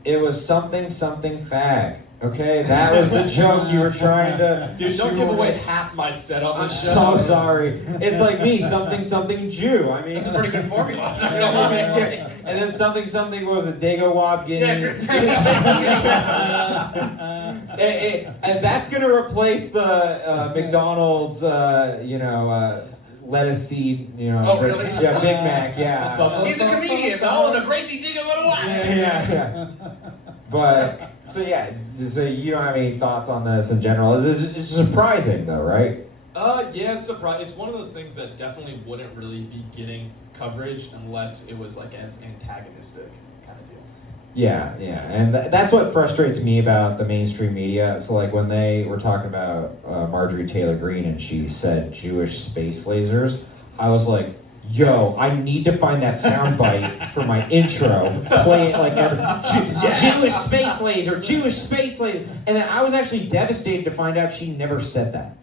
It was something fag. Okay, that was the joke you were trying to. Dude, don't give away half my setup. I'm so sorry. It's like me, something Jew. I mean, That's a pretty good formula. and then something what was it? Dago Wob Guinea. And that's gonna replace the McDonald's, lettuce seed, Oh, really? Yeah, Big Mac, yeah. He's a comedian, all in a Gracie Digger what a what? Yeah. But so you don't have any thoughts on this in general? It's surprising though, right? Yeah, it's surprising. It's one of those things that definitely wouldn't really be getting coverage unless it was like as antagonistic kind of deal. Yeah, and that's what frustrates me about the mainstream media. So like when they were talking about Marjorie Taylor Greene and she said Jewish space lasers, I was like, yo, I need to find that soundbite for my intro. Play it like Jewish space laser, Jewish space laser. And then I was actually devastated to find out she never said that.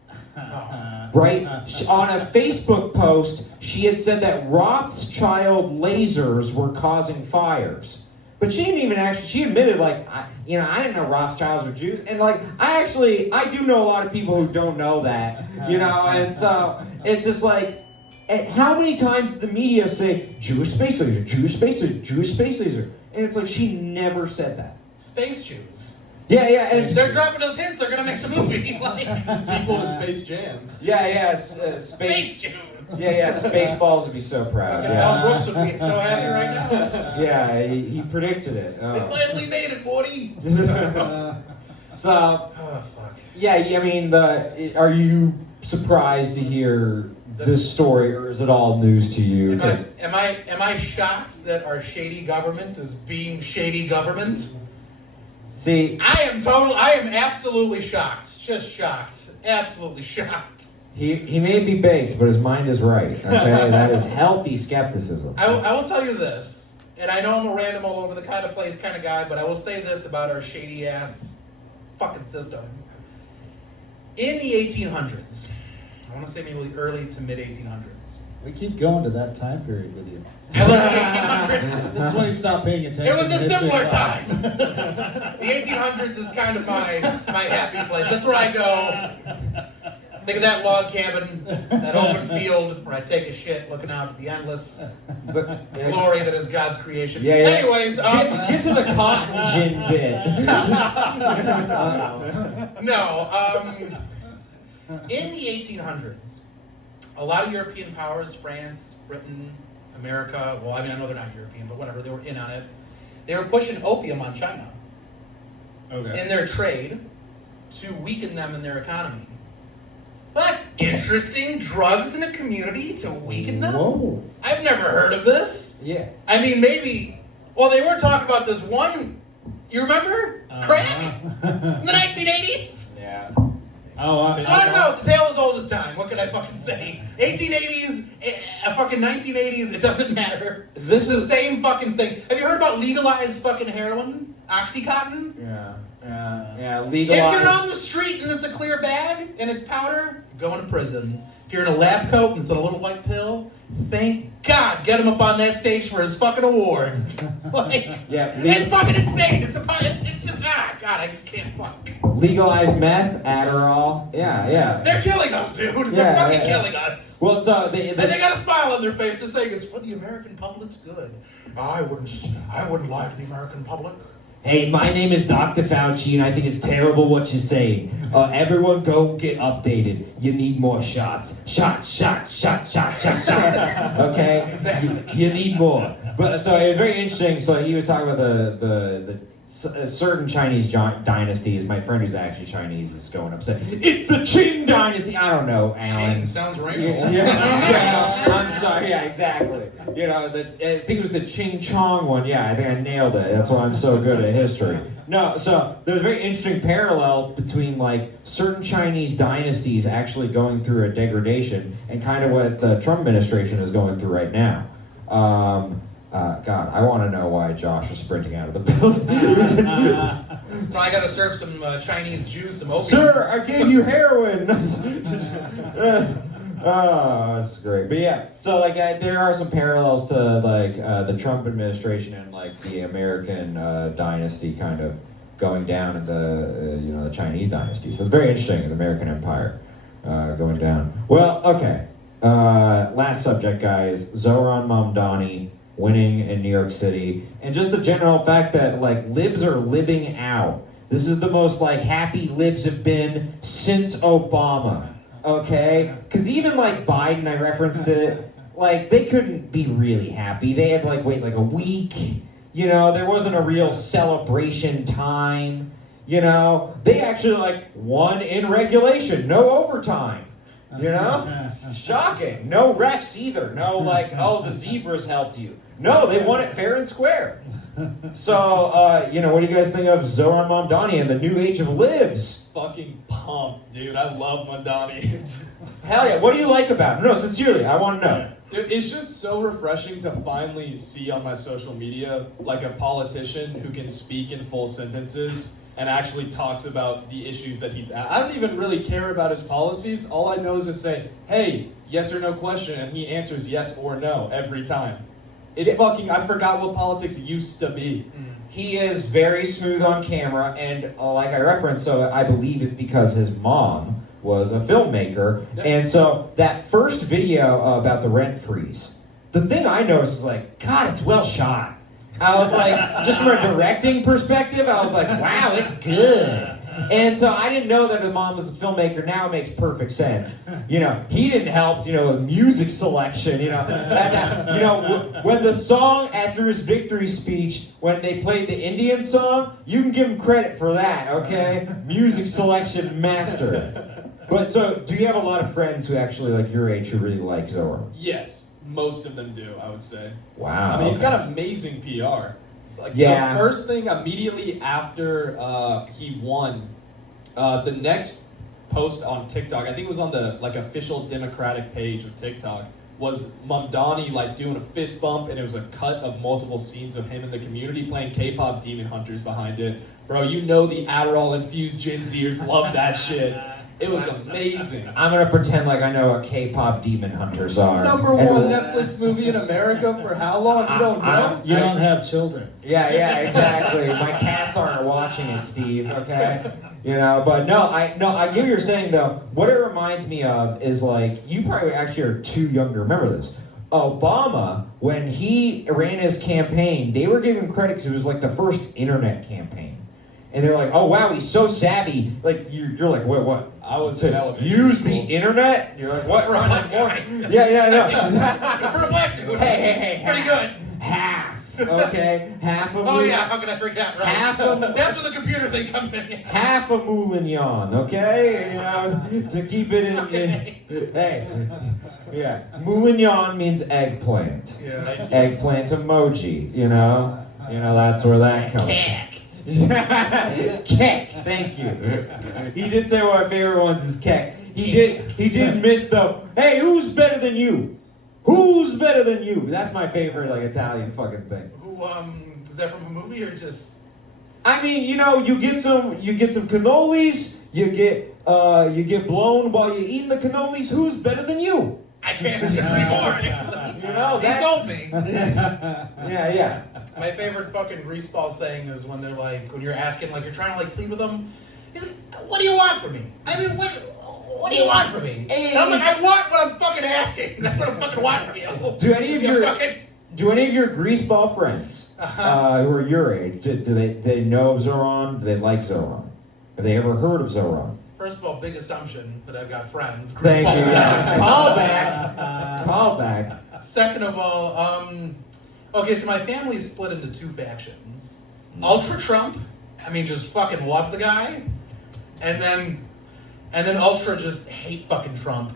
Right? On a Facebook post, she had said that Rothschild lasers were causing fires. But she didn't even she admitted, like, I didn't know Rothschilds were Jews. And, like, I do know a lot of people who don't know that, and so it's just like, how many times did the media say, Jewish space laser, Jewish space laser, Jewish space laser? And it's like, she never said that. Space Jews. Yeah, and They're dropping those hints, they're gonna make the movie. It's a sequel to Space Jams. Space Jews. Yeah, Spaceballs would be so proud. Mel Brooks would be so happy right now. Yeah, he predicted it. They finally made it, 40. So, Oh, fuck. yeah, I mean, are you surprised to hear this story, or is it all news to you? Am I shocked that our shady government is being shady government? See, I am absolutely shocked. Just shocked. Absolutely shocked. he may be baked, but his mind is right. Okay, that is healthy skepticism. I will tell you this, and I know I'm a random all over the kind of place kind of guy, but I will say this about our shady ass fucking system. In the 1800s, I want to say maybe early to mid 1800s. We keep going to that time period with you. I like the 1800s. This is when you stop paying attention. It was to a history simpler class. time. The 1800s is kind of my happy place. That's where I go. Think of that log cabin, that open field where I take a shit looking out at the endless glory that is God's creation. Yeah. Anyways, Get to the cotton gin bit. In the 1800s, a lot of European powers, France, Britain, America, well, I mean, I know they're not European, but whatever, they were in on it. They were pushing opium on China in their trade to weaken them in their economy. Well, that's interesting. Drugs in a community to weaken them? Whoa. I've never heard of this. Yeah. I mean, maybe, well, they were talking about this one, you remember? Crack? In the 1980s? Yeah. Oh, So I don't know. It's a tale as old as time. What can I fucking say? 1880s, fucking 1980s. It doesn't matter. This is the same fucking thing. Have you heard about legalized fucking heroin? OxyContin? Yeah, If legalized. you're on the street and it's a clear bag and it's powder, you're going to prison. If you're in a lab coat and it's in a little white pill, thank God, get him up on that stage for his fucking award. Like, it's fucking insane. It's just, God, I just can't fuck. Legalized meth, Adderall. Yeah. They're killing us, dude. They're fucking killing us. Well, so And they got a smile on their face. They're saying it's for the American public's good. I wouldn't lie to the American public. Hey, my name is Dr. Fauci, and I think it's terrible what you're saying. Everyone go get updated. You need more shots. Shots. Okay? Exactly. You need more. But so it was very interesting. So he was talking about the certain Chinese dynasties. My friend who's actually Chinese is going up saying, it's the Qing dynasty. I don't know, Alan. Shane sounds racial. Yeah, I'm sorry. Yeah, exactly. You know, I think it was the Ching Chong one. Yeah, I think I nailed it. That's why I'm so good at history. No, so there's a very interesting parallel between like certain Chinese dynasties actually going through a degradation and kind of what the Trump administration is going through right now. God, I want to know why Josh was sprinting out of the building. Probably got to serve some Chinese Jews some opium. Sir, I gave you heroin. Oh, that's great. But yeah, so like there are some parallels to like the Trump administration and like the American dynasty kind of going down in the the Chinese dynasty. So it's very interesting, the American Empire going down. Well, okay. Last subject, guys. Zohran Mamdani winning in New York City, and just the general fact that like libs are libbing out. This is the most like happy libs have been since Obama. Okay, because even like Biden, I referenced it. Like they couldn't be really happy. They had to like wait like a week. You know, there wasn't a real celebration time. You know, they actually like won in regulation, no overtime. You know, shocking. No refs either. No like, oh, the zebras helped you. No, they won it fair and square. So, what do you guys think of Zohran Mamdani and the new age of libs? Fucking pumped, dude. I love Mamdani. Hell yeah. What do you like about him? No, sincerely, I want to know. Dude, it's just so refreshing to finally see on my social media like a politician who can speak in full sentences and actually talks about the issues that he's at. I don't even really care about his policies. All I know is to say, hey, yes or no question, and he answers yes or no every time. It's fucking, I forgot what politics used to be. He is very smooth on camera, and like I referenced, so I believe it's because his mom was a filmmaker, and so that first video about the rent freeze, the thing I noticed is like, God, it's well shot. I was like, just from a directing perspective, I was like, wow, it's good. And so I didn't know that the mom was a filmmaker. Now it makes perfect sense. You know, he didn't help, with music selection, when the song after his victory speech, when they played the Indian song, you can give him credit for that, okay? Music selection master. But so, do you have a lot of friends who actually, like your age, who really like Zohran? Yes, most of them do, I would say. Wow. I mean, he's got amazing PR. Like the first thing immediately after he won, the next post on TikTok, I think it was on the like official Democratic page of TikTok, was Mamdani like doing a fist bump, and it was a cut of multiple scenes of him in the community playing K-pop Demon Hunters behind it. Bro, the Adderall infused Gen Zers love that shit. It was amazing. I'm gonna pretend like I know what K-pop Demon Hunters are. Number one Netflix movie in America for how long? You don't know? You don't have children. Yeah, exactly. My cats aren't watching it, Steve. Okay, But I get what you're saying though. What it reminds me of is like you probably actually are too young to remember this. Obama, when he ran his campaign, they were giving credit because it was like the first internet campaign. And they're like, oh wow, he's so savvy. Like you're like, what? I was in elementary use school. the internet? You're like, what? For a black guy. Yeah, no. For a black dude. Hey, it's pretty good. Half, okay? Half a Oh yeah, how can I forget? Right. That's where the computer thing comes in. half a moulignon, okay? To keep it in. Hey, yeah. Moulignon means eggplant. Yeah. Eggplant emoji. That's where that comes from. Keck, thank you. He did say one of my favorite ones is Keck. He did miss the, hey, who's better than you? Who's better than you? That's my favorite like Italian fucking thing. Who, is that from a movie or just? I mean, you know, you get some cannolis, you get blown while you're eating the cannolis. Who's better than you? I can't agree more. You know, He sold me. Yeah. My favorite fucking greaseball saying is when they're like, when you're asking, like, you're trying to like plead with them. He's like, "What do you want from me? I mean, what do you want from me?" And I'm like, "I want what I'm fucking asking. That's what I fucking want from you." Do any of your greaseball friends who are your age, do they know of Zohran? Do they like Zohran? Have they ever heard of Zohran? First of all, big assumption that I've got friends. Thank you. Greaseball Yeah. Call back. Second of all, okay, so my family is split into two factions. Ultra Trump, I mean, just fucking love the guy, and then Ultra just hate fucking Trump.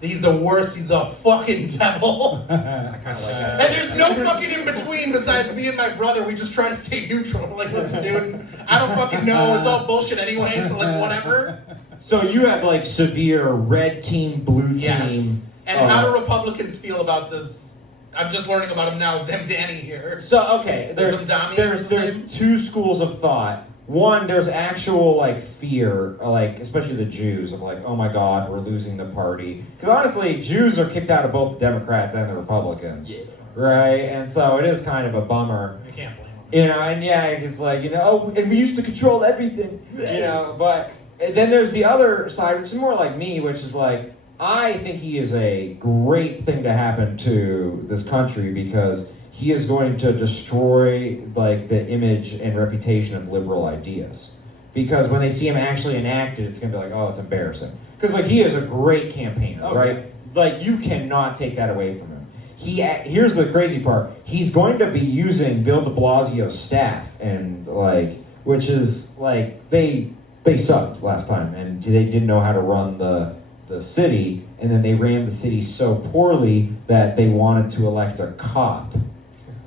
He's the worst. He's the fucking devil. I kind of like that. And there's no fucking in between besides me and my brother. We just try to stay neutral. We're like, listen, dude, I don't fucking know. It's all bullshit anyway. So like, whatever. So you have like severe red team, blue team. Yes. And how do Republicans feel about this? I'm just learning about him now. Zamdani here. So okay, there's two schools of thought. One, there's actual like fear, like especially the Jews, of like, oh my God, we're losing the party. Because honestly, Jews are kicked out of both the Democrats and the Republicans, right? And so it is kind of a bummer. I can't blame him. You know, and yeah, it's like, you know, oh, and we used to control everything, you know. But then there's the other side, which is more like me, which is like, I think he is a great thing to happen to this country because he is going to destroy like the image and reputation of liberal ideas. Because when they see him actually enacted, it's gonna be like, oh, it's embarrassing. Because like he is a great campaigner, right? Like you cannot take that away from him. Here's the crazy part: he's going to be using Bill de Blasio's staff, and like, which is like they sucked last time, and they didn't know how to run the city, and then they ran the city so poorly that they wanted to elect a cop,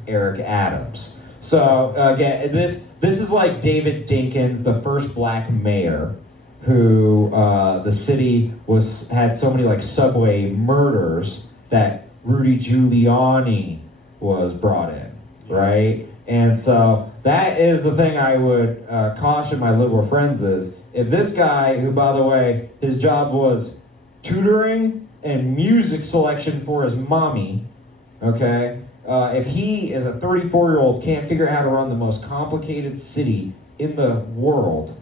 Eric Adams. So again, this is like David Dinkins, the first black mayor, who the city had so many like subway murders that Rudy Giuliani was brought in, right? And so that is the thing I would caution my liberal friends is, if this guy, who by the way, his job was tutoring and music selection for his mommy, okay? If he, as a 34-year-old, can't figure out how to run the most complicated city in the world,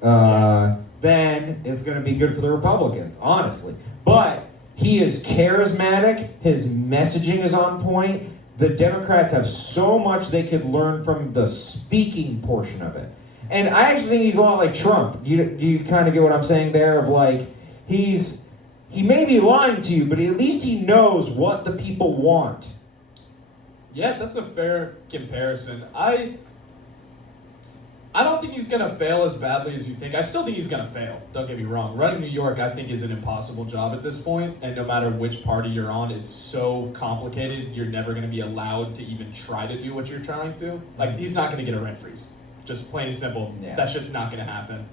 then it's going to be good for the Republicans, honestly. But he is charismatic. His messaging is on point. The Democrats have so much they could learn from the speaking portion of it. And I actually think he's a lot like Trump. Do you kind of get what I'm saying there? Of like, he may be lying to you, but at least he knows what the people want. Yeah, that's a fair comparison. I don't think he's going to fail as badly as you think. I still think he's going to fail. Don't get me wrong. Running New York, I think, is an impossible job at this point. And no matter which party you're on, it's so complicated, you're never going to be allowed to even try to do what you're trying to. Like, he's not going to get a rent freeze. Just plain and simple. Yeah. That shit's not going to happen.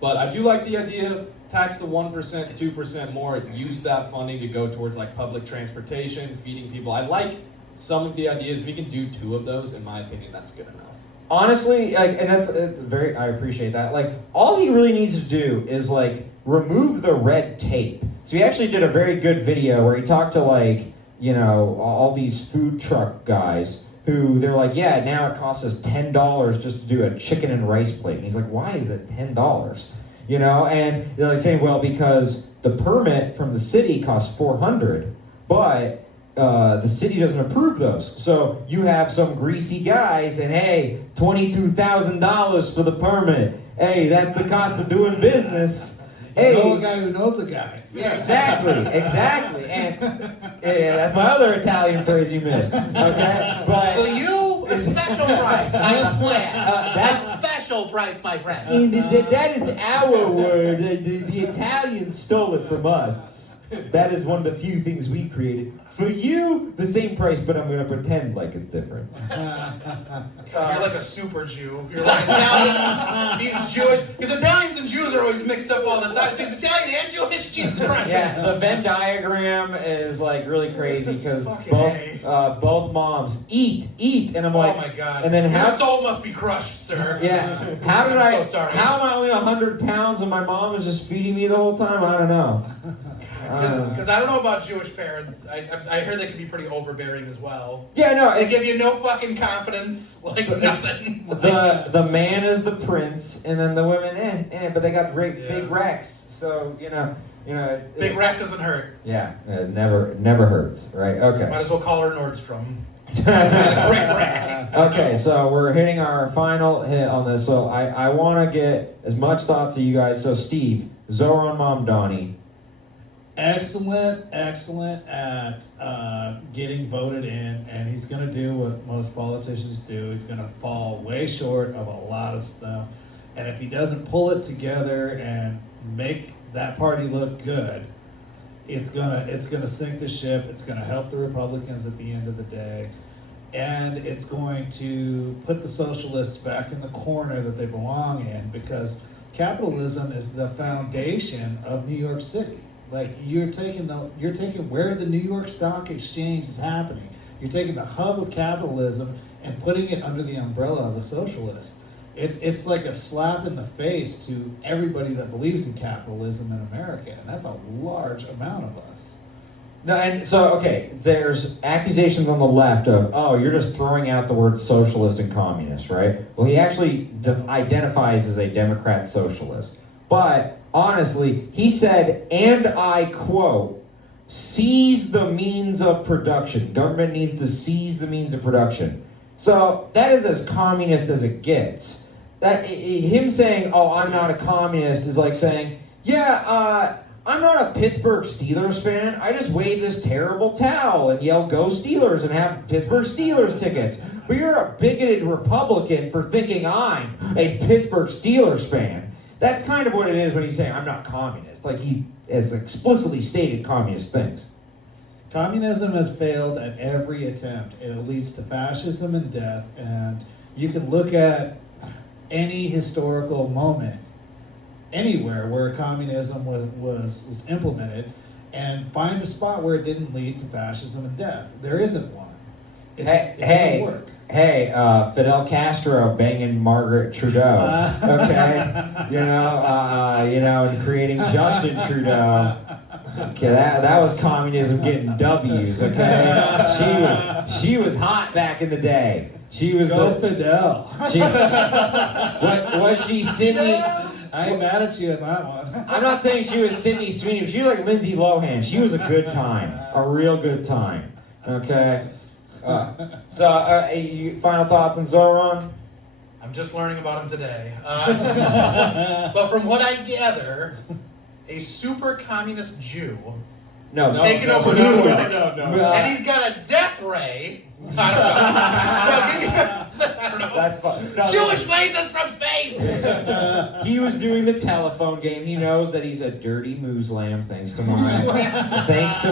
But I do like the idea, tax the 1%, 2% more, use that funding to go towards like public transportation, feeding people. I like some of the ideas. If we can do 2 of those, in my opinion, that's good enough. Honestly, like, and that's I appreciate that. Like, all he really needs to do is like remove the red tape. So he actually did a very good video where he talked to like, you know, all these food truck guys who they're like, yeah, now it costs us $10 just to do a chicken and rice plate. And he's like, why is it $10? You know, and they're like saying, well, because the permit from the city costs $400, but the city doesn't approve those. So you have some greasy guys and hey, $22,000 for the permit. Hey, that's the cost of doing business. Hey, know a guy who knows a guy. Yeah, exactly. And that's my other Italian phrase you missed. Okay, but for you, a special price. I swear, that's special price, my friend. that is our word. The Italians stole it from us. That is one of the few things we created. For you, the same price, but I'm going to pretend like it's different. You're like a super Jew. You're like Italian, he's Jewish. Because Italians and Jews are always mixed up all the time. So he's Italian and Jewish, Jesus Christ. Yeah, the Venn diagram is like really crazy because Fucking both moms eat, and I'm like, oh my God. And then your how? soul must be crushed, sir. Yeah, how did I'm so sorry. How am I only 100 pounds and my mom was just feeding me the whole time? I don't know. Because I don't know about Jewish parents. I heard they can be pretty overbearing as well. Yeah, no, They give you no fucking confidence, like nothing. the man is the prince, and then the women, but they got great big racks, so you know. Big rack doesn't hurt. Yeah, it never hurts, right? Okay. Might as well call her Nordstrom. Great rack. Okay, so we're hitting our final hit on this. So I want to get as much thoughts of you guys. So Steve, Zohran Mamdani. Excellent at getting voted in, and he's going to do what most politicians do. He's going to fall way short of a lot of stuff, and if he doesn't pull it together and make that party look good, it's gonna sink the ship. It's going to help the Republicans at the end of the day, and it's going to put the socialists back in the corner that they belong in, because capitalism is the foundation of New York City. Like you're taking where the New York Stock Exchange is happening. You're taking the hub of capitalism and putting it under the umbrella of a socialist. It's like a slap in the face to everybody that believes in capitalism in America, and that's a large amount of us. No, and so okay, there's accusations on the left of, oh, you're just throwing out the word socialist and communist, right? Well, he actually identifies as a Democrat socialist, but honestly, he said, and I quote, seize the means of production. Government needs to seize the means of production. So that is as communist as it gets. Him saying, oh, I'm not a communist is like saying, yeah, I'm not a Pittsburgh Steelers fan. I just wave this terrible towel and yell, go Steelers, and have Pittsburgh Steelers tickets. But you're a bigoted Republican for thinking I'm a Pittsburgh Steelers fan. That's kind of what it is when he's saying, I'm not communist. Like he has explicitly stated communist things. Communism has failed at every attempt, and it leads to fascism and death. And you can look at any historical moment anywhere where communism was implemented and find a spot where it didn't lead to fascism and death. There isn't one. It doesn't work. Hey, Fidel Castro banging Margaret Trudeau, okay? And creating Justin Trudeau. Okay, that was communism getting W's, okay? She was hot back in the day. She was Fidel. Was she Sydney? I ain't mad at you on that one. I'm not saying she was Sydney Sweeney, but she was like Lindsay Lohan. She was a good time, a real good time, okay? Final thoughts on Zohran? I'm just learning about him today. But from what I gather, a super communist Jew is taking over New York, and he's got a death ray. I don't know. That's fun. Jewish lasers from space! He was doing the telephone game. He knows that he's a dirty moose lamb, thanks to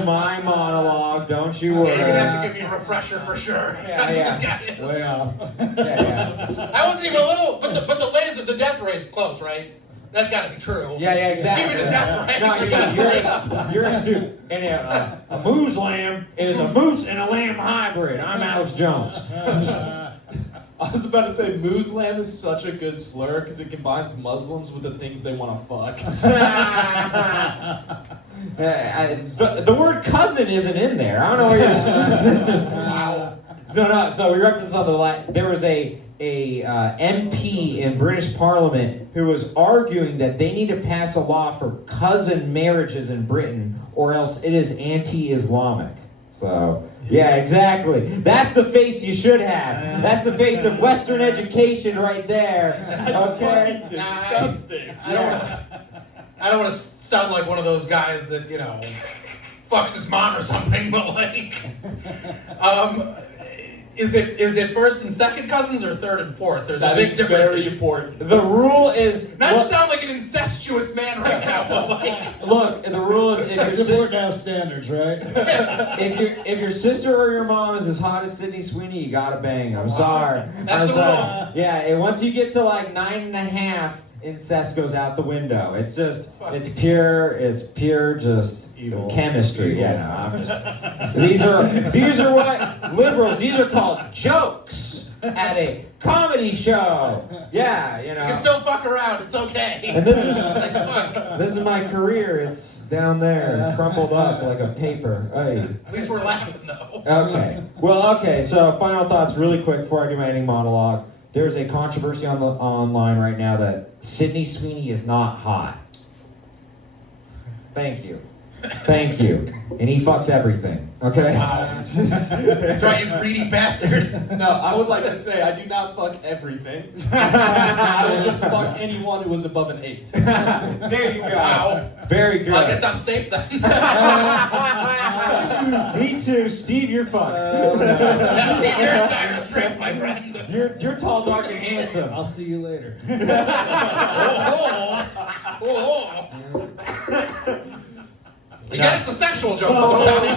my monologue. Don't you worry. You're gonna have to give me a refresher for sure. Yeah. Way off. Yeah. I wasn't even a little, but the laser, the death ray is close, right? That's got to be true. Yeah, exactly. Give me the death ray. No, you're a student. And a moose lamb is a moose and a lamb hybrid. I'm Alex Jones. I was about to say, moose lamb is such a good slur because it combines Muslims with the things they want to fuck. The word cousin isn't in there. I don't know what you're saying. Wow. No. So we referenced on the last. There was a MP in British Parliament who was arguing that they need to pass a law for cousin marriages in Britain, or else it is anti-Islamic. So, yeah, exactly. That's the face you should have. That's the face of Western education right there. That's fucking disgusting. I don't want to sound like one of those guys that, fucks his mom or something, but Is it first and second cousins or third and fourth? There's That a big is difference. very important. The rule is Not to sound like an incestuous man right now, but like. look. The rule is It's important to have standards, right? if your sister or your mom is as hot as Sydney Sweeney, you gotta bang. I'm sorry. That's I'm the sorry. rule. Yeah, and once you get to like 9.5, incest goes out the window. It's just, it's pure just Evil. chemistry. Evil. Yeah, no, I'm just. These are what liberals. These are called jokes at a comedy show. Yeah, you You know. can still fuck around. It's okay. And this is like fuck. this is my career. It's down there, crumpled up like a paper. Hey. At least we're laughing though. Okay. Well, okay. So, final thoughts, really quick, before I do my ending monologue. There's a controversy online right now that Sydney Sweeney is not hot. Thank you. Thank you. And he fucks everything. Okay. Wow. That's right, you greedy bastard. No, I would like to say I do not fuck everything. I will just fuck anyone who was above an 8. There you go. Wow. Very good. Well, I guess I'm safe then. Me too, Steve. You're fucked. That's the entire strength, my friend. You're tall, dark, and handsome. I'll see you later. You get it's a sexual joke, so Tony.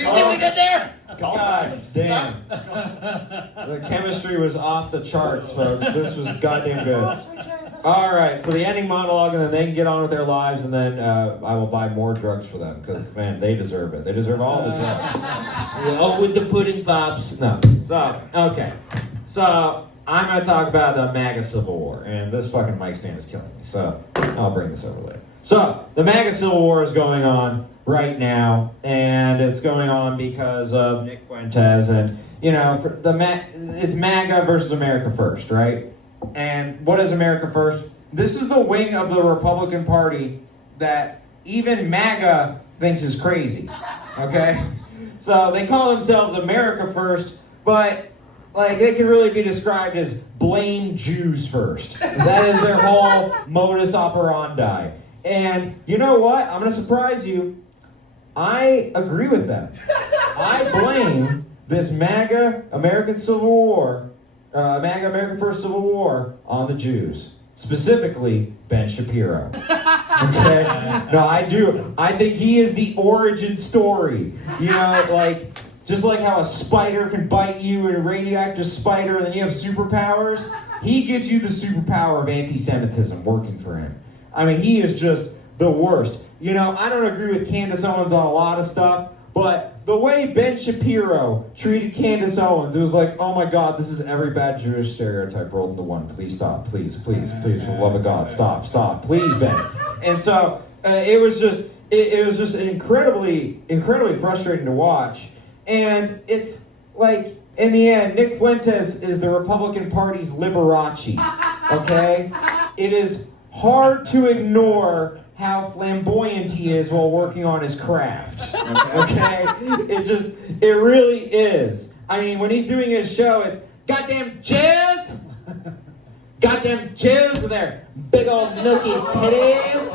You see what he did there? God damn. The chemistry was off the charts, folks. This was goddamn good. All right, so the ending monologue, and then they can get on with their lives, and then I will buy more drugs for them, because, man, they deserve it. They deserve all the drugs. Oh, with the pudding pops. No. So, okay. So, I'm going to talk about the MAGA Civil War, and this fucking mic stand is killing me, so I'll bring this over later. So, the MAGA Civil War is going on right now, and it's going on because of Nick Fuentes, and, you know, it's MAGA versus America First, right? And what is America First? This is the wing of the Republican Party that even MAGA thinks is crazy, okay? So they call themselves America First, but like they can really be described as blame Jews first. That is their whole modus operandi. And you know what? I'm gonna surprise you. I agree with them. I blame this MAGA American Civil War, MAGA American First Civil War on the Jews. Specifically, Ben Shapiro. Okay? No, I do. I think he is the origin story. You know, like, just like how a spider can bite you, and a radioactive spider, and then you have superpowers, he gives you the superpower of anti-Semitism working for him. I mean, he is just the worst. You know, I don't agree with Candace Owens on a lot of stuff, but the way Ben Shapiro treated Candace Owens, it was like, oh my God, this is every bad Jewish stereotype rolled into one. Please stop. Please, please, please, for the love of God, stop. Please, Ben. And so it was just incredibly frustrating to watch. And it's like, in the end, Nick Fuentes is the Republican Party's Liberace. Okay? It is hard to ignore how flamboyant he is while working on his craft. Okay? It really is. I mean, when he's doing his show, it's goddamn Jews! Goddamn Jews with their big old milky titties!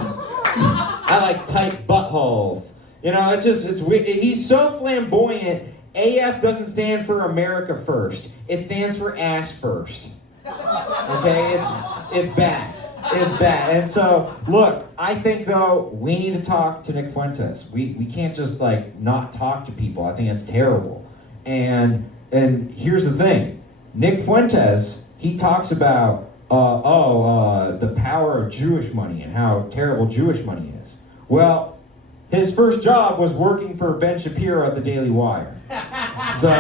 I like tight buttholes. You know, it's weird. He's so flamboyant. AF doesn't stand for America First. It stands for ass first. Okay? It's bad. It's bad. And so, look, I think, though, we need to talk to Nick Fuentes. We can't just, like, not talk to people. I think that's terrible. And here's the thing. Nick Fuentes, he talks about, the power of Jewish money and how terrible Jewish money is. Well, his first job was working for Ben Shapiro at the Daily Wire. So,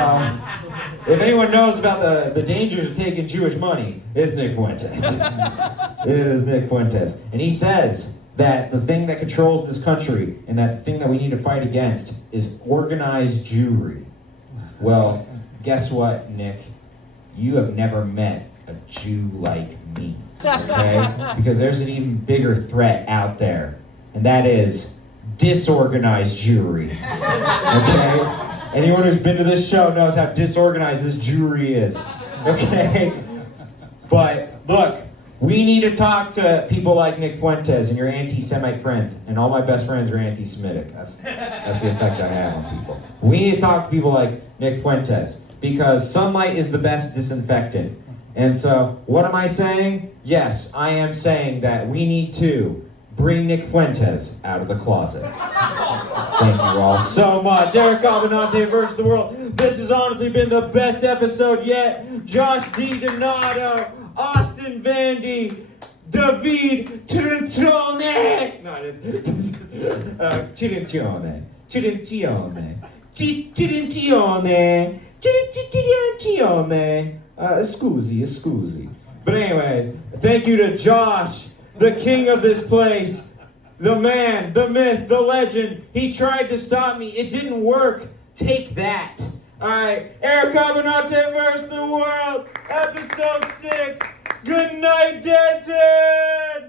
if anyone knows about the dangers of taking Jewish money, it's Nick Fuentes. It is Nick Fuentes. And he says that the thing that controls this country and that the thing that we need to fight against is organized Jewry. Well, guess what, Nick? You have never met a Jew like me, okay? Because there's an even bigger threat out there, and that is disorganized Jewry, okay? Anyone who's been to this show knows how disorganized this Jewry is, okay? But look, we need to talk to people like Nick Fuentes and your anti-Semite friends, and all my best friends are anti-Semitic. That's the effect I have on people. We need to talk to people like Nick Fuentes. because sunlight is the best disinfectant. And so, what am I saying? Yes, I am saying that we need to bring Nick Fuentes out of the closet. Thank you all so much. Eric Abbenante versus the world. This has honestly been the best episode yet. Josh D. Dinato, Austin Vandy, Davide Cirrincione. No, Cirrincione. Scusi. But anyways, thank you to Josh, the king of this place, the man, the myth, the legend. He tried to stop me. It didn't work. Take that. All right, Eric Abbenante versus the world, episode 6. Good night, Denton.